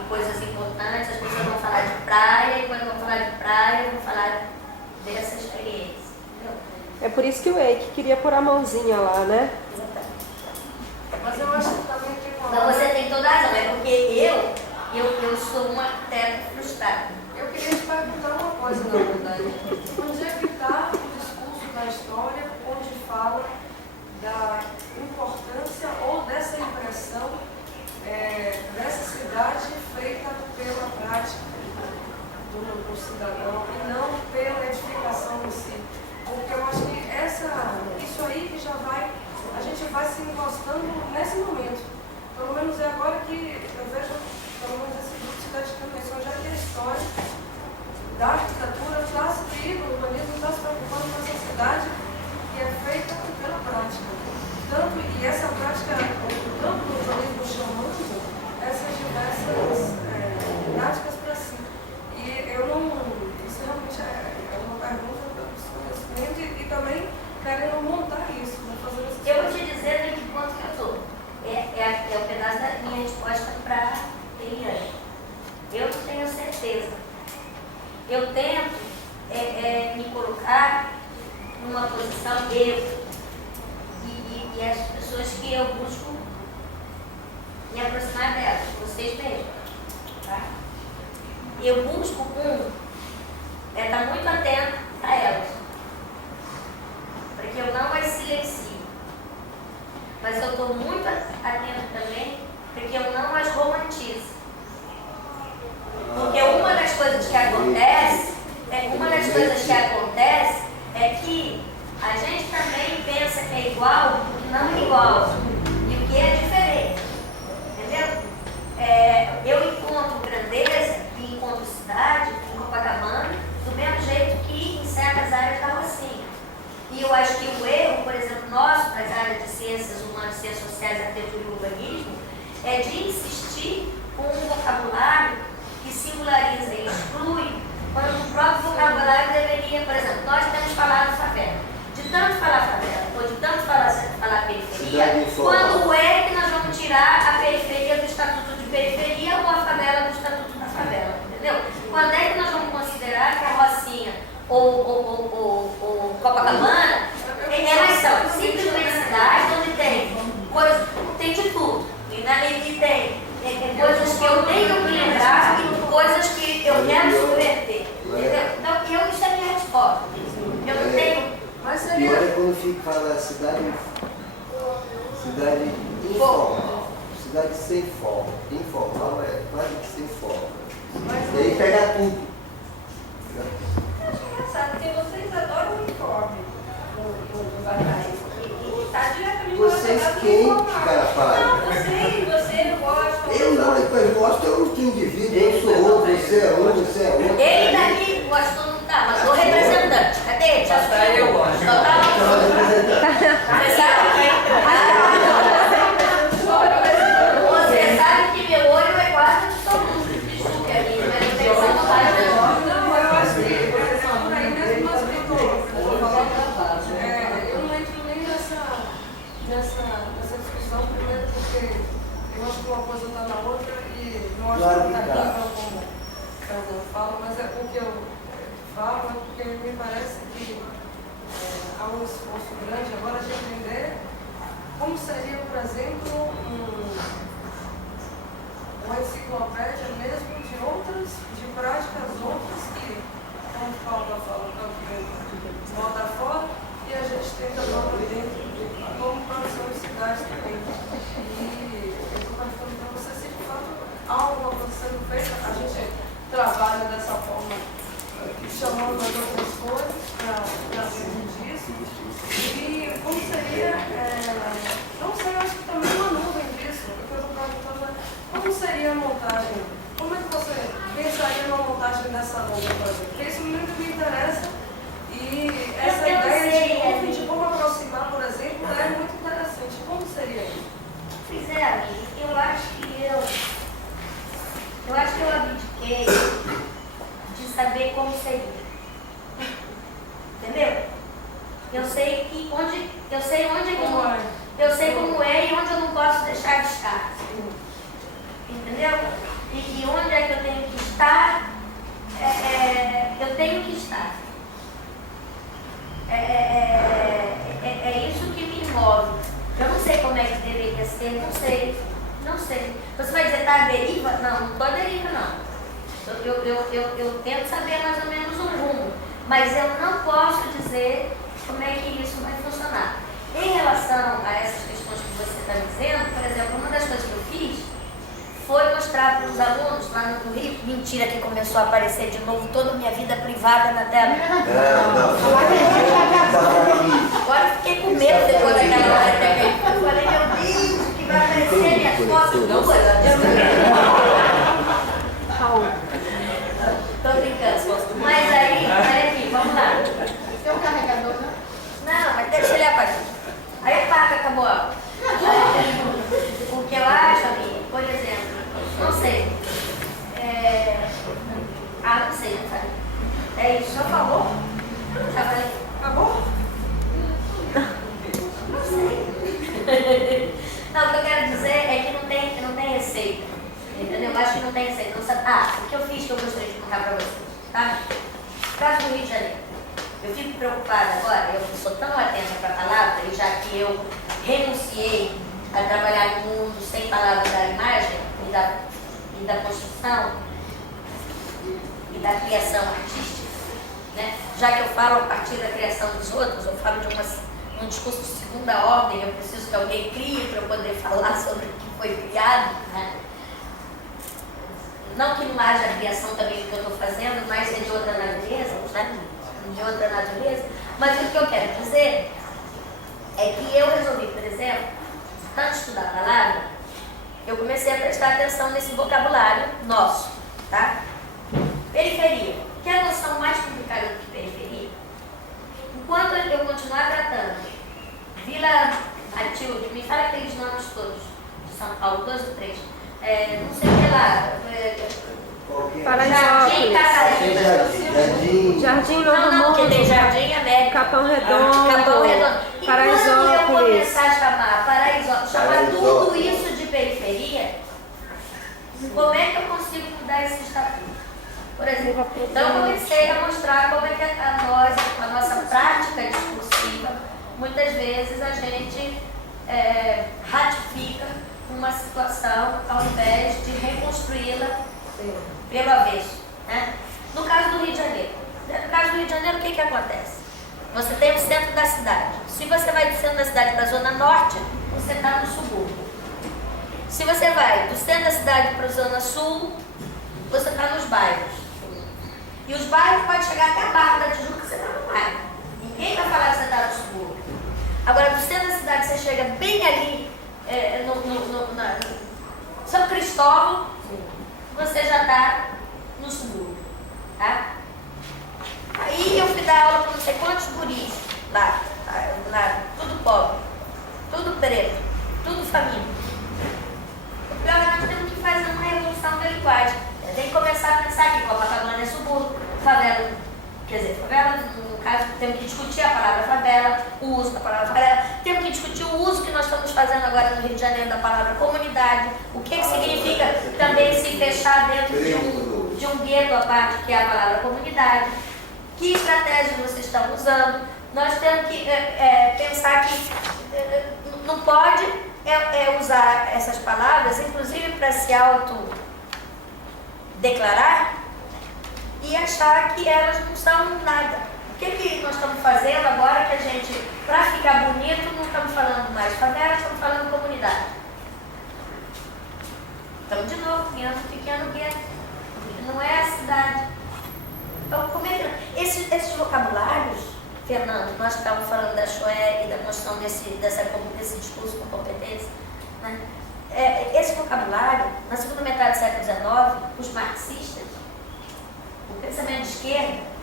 coisas importantes, as pessoas vão falar de praia, e quando vão falar de praia, vão falar dessa experiência. Entendeu? É por isso que o Eike queria pôr a mãozinha lá, né? Exatamente. Mas eu acho que também tem uma... Então você tem toda a razão, é porque eu sou uma arquiteta frustrada. Eu queria te perguntar uma coisa, na verdade. Onde é que está o discurso da história onde fala da importância ou dessa impressão dessa cidade feita pela prática do cidadão e não pela edificação em si? Porque eu acho que isso aí que já vai, a gente vai se encostando nesse momento. Pelo menos é agora que eu vejo, pelo menos esse grupo se dedicando a isso, já que a história da arquitetura está se o urbanismo está se preocupando com essa cidade que é feita pela prática. E essa prática, tanto do urbanismo chamando essas diversas práticas para si. E eu não, isso realmente é uma pergunta do desconhecimento e também querendo montar isso, né, fazer esse... Eu vou te dizer em que ponto que eu estou. É o pedaço da minha resposta para Eliane. Eu não tenho certeza. Eu tento me colocar numa posição e as pessoas que eu busco me aproximar delas, vocês mesmos. Tá? Eu busco estar muito atento a elas, para que eu não as silencie. Mas eu estou muito atento também para que eu não as romantize. Porque uma das coisas que acontece é que a gente também pensa que é igual o que não é igual e o que é diferente. Entendeu? Eu encontro grandeza e encontro cidade em Copacabana do mesmo jeito que em certas áreas da Rocinha. E eu acho que o erro, por exemplo, nosso, nas áreas de ciências humanas, ciências sociais, arquitetura e urbanismo, é de insistir com um vocabulário que singulariza e exclui, quando o próprio vocabulário deveria, por exemplo, nós temos falado favela. De tanto falar favela, ou de tanto falar periferia, quando é que nós vamos tirar a periferia do Estatuto de Periferia ou a favela do Estatuto da Favela, entendeu? Quando é que nós vamos considerar que a Rocinha ou Copacabana, elas são simplesmente cidades onde tem de tudo, e tem coisas que eu tenho que lembrar e coisas que eu quero subverter, entendeu? Então, isso é a minha resposta. Eu não tenho... Pior é quando fica falando cidade informal. Cidade sem forma. Informal é quase que sem forma. E aí pega tudo. É engraçado, porque vocês adoram o uniforme no E está diretamente Vocês relacionado quem, com o normal. Carapaz? Não, você gosta. Eu não, eu gosto, eu não tenho indivíduo, eu sou outro, você é um, você é outro. Ele daqui gosta todo mundo, tá, mas o representante, cadê ele? Já Até eu gosto. Então tá Você sabe que meu olho é quase de todo mundo. Desculpe aqui, mas eu tenho essa vontade de Não, eu acho que, por exemplo, aí mesmo nós eu não entro nem nessa discussão, primeiro porque eu acho que uma coisa está na outra e não acho Claro que que está tá. nível como o Fernando fala, mas é o que eu falo é porque me parece que há um esforço grande agora de entender como seria, por exemplo, uma enciclopédia mesmo de práticas outras que, como o Paulo fala, bota fora e a gente tenta botar dentro de como produção de cidades também. E eu estou perguntando para você se de fato há alguma coisa sendo feita, a gente trabalha dessa forma, chamando as outras coisas para dentro disso. E como seria, não sei, eu acho que também uma nuvem disso, o que eu estou perguntando é como seria a montagem, como é que você pensaria numa montagem dessa nuvem, por exemplo? Porque isso muito me interessa e essa ideia de como aproximar, por exemplo, é muito interessante. Como seria isso? Pois é, amigo, eu acho que eu abdiquei de saber como seria. Entendeu? Eu sei onde eu sei como é e onde eu não posso deixar de estar. Entendeu? E onde é que eu tenho que estar, eu tenho que estar. É isso que me move. Eu não sei como é que deveria ser, não sei. Você vai dizer, tá à deriva? Não estou à deriva, não. Eu tento saber mais ou menos o rumo, mas eu não posso dizer como é que isso vai funcionar. Em relação a essas questões que você está dizendo, por exemplo, uma das coisas que eu fiz foi mostrar para os alunos lá no Rio, mentira que começou a aparecer de novo toda a minha vida privada na tela. Agora eu fiquei com medo depois daquela hora que eu falei, meu Deus, que vai aparecer minhas fotos duas. Tô brincando. Mas aí, olha aqui, vamos lá. Tem um carregador, né? Não, mas deixa ele apagar. Aí apaga, acabou. O que eu acho, amiga, por exemplo, não sei. Não sei, não falei. É isso, já falou? Já falei. Acabou? Não sei. Não, o que eu quero dizer é que não tem receita. Entendeu? Eu acho que não tem receita. Não sabe. O que eu fiz que eu gostaria de contar para vocês, tá? Caso do Rio de Janeiro. Eu fico preocupada agora, eu sou tão atenta para a palavra, e já que eu renunciei a trabalhar no mundo sem palavra da imagem e da construção e da criação artística, né? Já que eu falo a partir da criação dos outros, eu falo de um discurso de segunda ordem, eu preciso que alguém crie para eu poder falar sobre o que foi criado, né? Não que não haja criação também do que eu estou fazendo, mas é de outra natureza, né? De outra natureza, mas o que eu quero dizer é que eu resolvi, por exemplo, tanto estudar a palavra, eu comecei a prestar atenção nesse vocabulário nosso, tá? Periferia. Que é a noção mais complicada do que periferia? Enquanto eu continuar tratando Vila Matilde, me fala aqueles nomes todos de São Paulo, 2 ou 3, não sei o que lá, Jardim Novo não, porque tem Mundo, Jardim América, Capão Redondo, E Paraisópolis. quando eu começar a chamar tudo isso de periferia, como é que eu consigo mudar esse estatuto? Por exemplo, então eu comecei a mostrar como é que a nossa prática discursiva, muitas vezes a gente ratifica uma situação ao invés de reconstruí-la pelo avesso, né? No caso do Rio de Janeiro. No caso do Rio de Janeiro, o que acontece? Você tem o centro da cidade. Se você vai do centro da cidade para a zona norte, você está no subúrbio. Se você vai do centro da cidade para a zona sul, você está nos bairros. E os bairros podem chegar até a Barra da Tijuca, que você está no bairro. Ninguém vai falar que você está no subúrbio. solo, você já está no subúrbio, tá? Aí eu fui dar aula para não sei quantos guris lá, tudo pobre, tudo preto, tudo família. O pior é que nós temos que fazer uma revolução da linguagem. Tem que começar a pensar que Copacabana é subúrbio, favela, quer dizer, favela, no caso, temos que discutir a palavra favela, o uso da palavra favela, temos que discutir o uso que nós estamos fazendo agora no Rio de Janeiro da palavra comunidade, o que significa também se fechar dentro de um gueto à parte, que é a palavra comunidade, que estratégias vocês estão usando. Nós temos que pensar que não pode usar essas palavras, inclusive para se autodeclarar, e achar que elas não são nada. O que nós estamos fazendo agora que a gente, para ficar bonito, não estamos falando mais favela, estamos falando comunidade. Estamos de novo criando um pequeno gueto. Não é a cidade. Então, como é que... Esses vocabulários, Fernando, nós estávamos falando da Schoeg, da noção desse discurso com competência, né? Esse vocabulário, na segunda metade do século XIX, os marxistas, o pensamento de esquerda,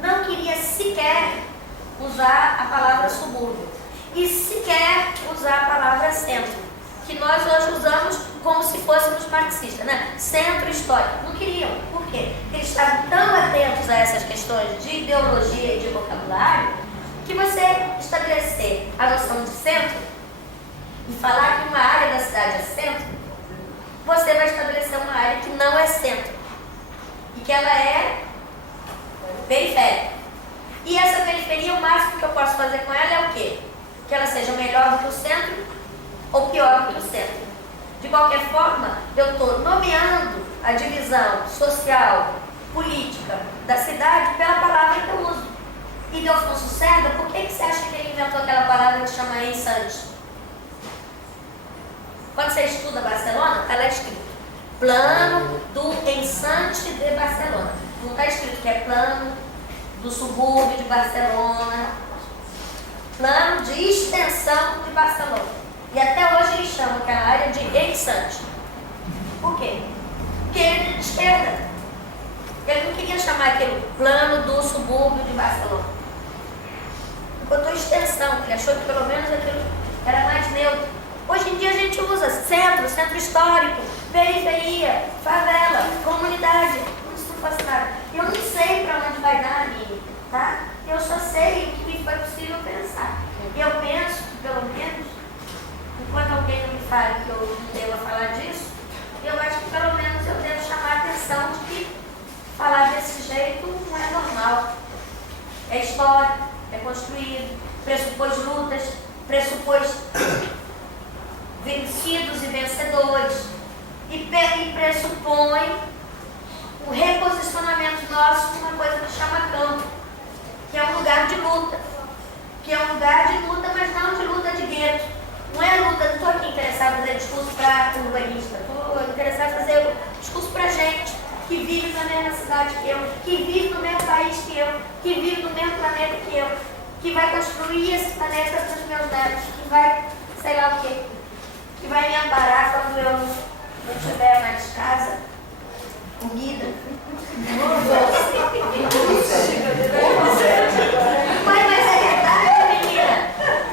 não queria sequer usar a palavra subúrbio e sequer usar a palavra centro, que nós hoje usamos como se fôssemos marxistas, né? Centro histórico. Não queriam. Por quê? Porque eles estavam tão atentos a essas questões de ideologia e de vocabulário que você estabelecer a noção de centro e falar que uma área da cidade é centro, você vai estabelecer uma área que não é centro e que ela é periférica. E essa periferia, o máximo que eu posso fazer com ela é o quê? Que ela seja melhor do que o centro ou pior do que o centro. De qualquer forma, eu estou nomeando a divisão social, política da cidade pela palavra que eu uso. E Delfonso Cerda, por que você acha que ele inventou aquela palavra que chama ensante? Quando você estuda Barcelona, está lá escrito plano do ensante de Barcelona. Não está escrito que é plano do subúrbio de Barcelona, plano de extensão de Barcelona. E até hoje eles chamam aquela área de ensante. Por quê? Porque ele é de esquerda. Ele não queria chamar aquele plano do subúrbio de Barcelona. Botou extensão, ele achou que pelo menos aquilo era mais neutro. Hoje em dia a gente usa centro, centro histórico, periferia, favela, comunidade. Isso não faz nada. Eu não sei para onde vai dar a minha, tá? Eu só sei o que foi possível pensar. Eu penso que pelo menos, enquanto alguém não me fale que eu não devo falar disso, eu acho que pelo menos eu devo chamar a atenção de que falar desse jeito não é normal. É histórico, é construído, pressupôs lutas, pressupôs vencidos e vencedores e pressupõe o reposicionamento nosso numa coisa que chama campo, que é um lugar de luta, mas não de luta de gueto. Não é luta, não estou aqui interessada em fazer discurso para urbanista, estou interessada em fazer discurso para gente que vive na mesma cidade que eu, que vive no mesmo país que eu, que vive no mesmo planeta que eu, que vai construir esse planeta para os meus netos, que vai, sei lá o quê, que vai me amparar quando eu não tiver mais casa, comida. Mas é verdade, menina.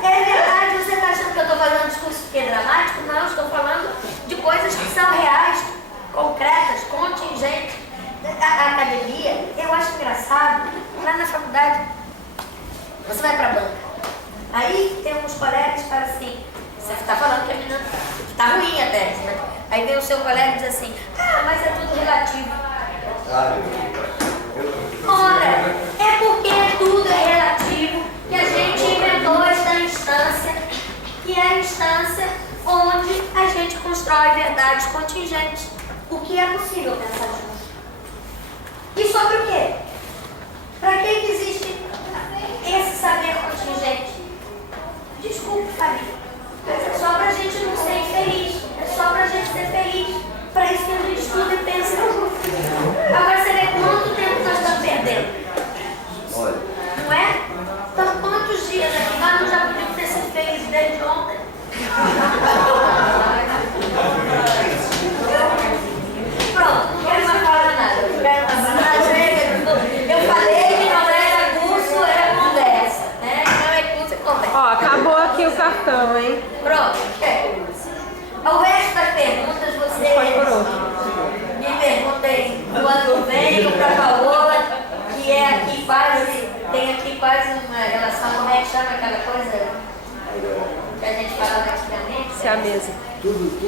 É verdade, você está achando que eu estou fazendo um discurso que é dramático? Não, eu estou falando de coisas que são reais, concretas, contingentes. A academia, eu acho engraçado, lá na faculdade, você vai para a banca. Aí tem uns colegas que falam assim, você está falando que a menina está ruim a tese, né? Aí vem o seu colega e diz assim, mas é tudo relativo. Ora, é porque tudo é relativo que a gente inventou esta instância, que é a instância onde a gente constrói verdades contingentes. O que é possível pensar junto. E sobre o quê? Para que existe esse saber contingente? Desculpe, família. É só para a gente não ser infeliz. É só para a gente ser feliz. Para isso que a gente estuda e pensa junto. Agora você vê quanto tempo nós estamos perdendo. Não é? Então quantos dias aqui nós não já podíamos ter sido felizes desde ontem? cartão, hein? Pronto, o resto das perguntas você Pode por outro. me perguntem quando vem o Cacaola, que é aqui quase, tem aqui quase uma relação, como é que chama aquela coisa que a gente falava antigamente? Essa é a mesa. Tudo que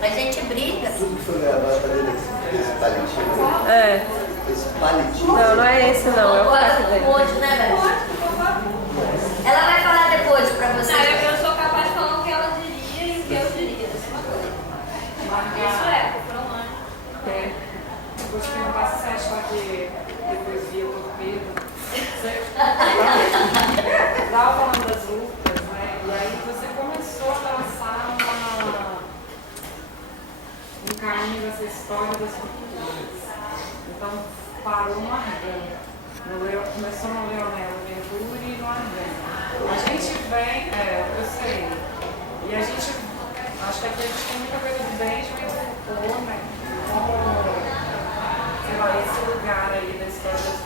A gente briga. foi gravado para dentro desse palitinho. É. Esse palitinho. Não é esse não, é o que tá aqui O dentro. outro, né, velho? Ela vai falar depois pra você. Eu sou capaz de falar o que ela diria e o que eu diria, a mesma coisa. Isso é, É. Vou te perguntar se você acha que depois via o torpedo. Estava falando das lutas, né? E aí você começou a traçar um caminho dessa história das rupturas. Então parou no Argan. Começou no Leonel Venturi e no Argan. A gente vem, eu sei, e a gente, acho que aqui a gente tem muita coisa do Benjamin e do Foucault, né? Como, sei lá, esse lugar aí da história das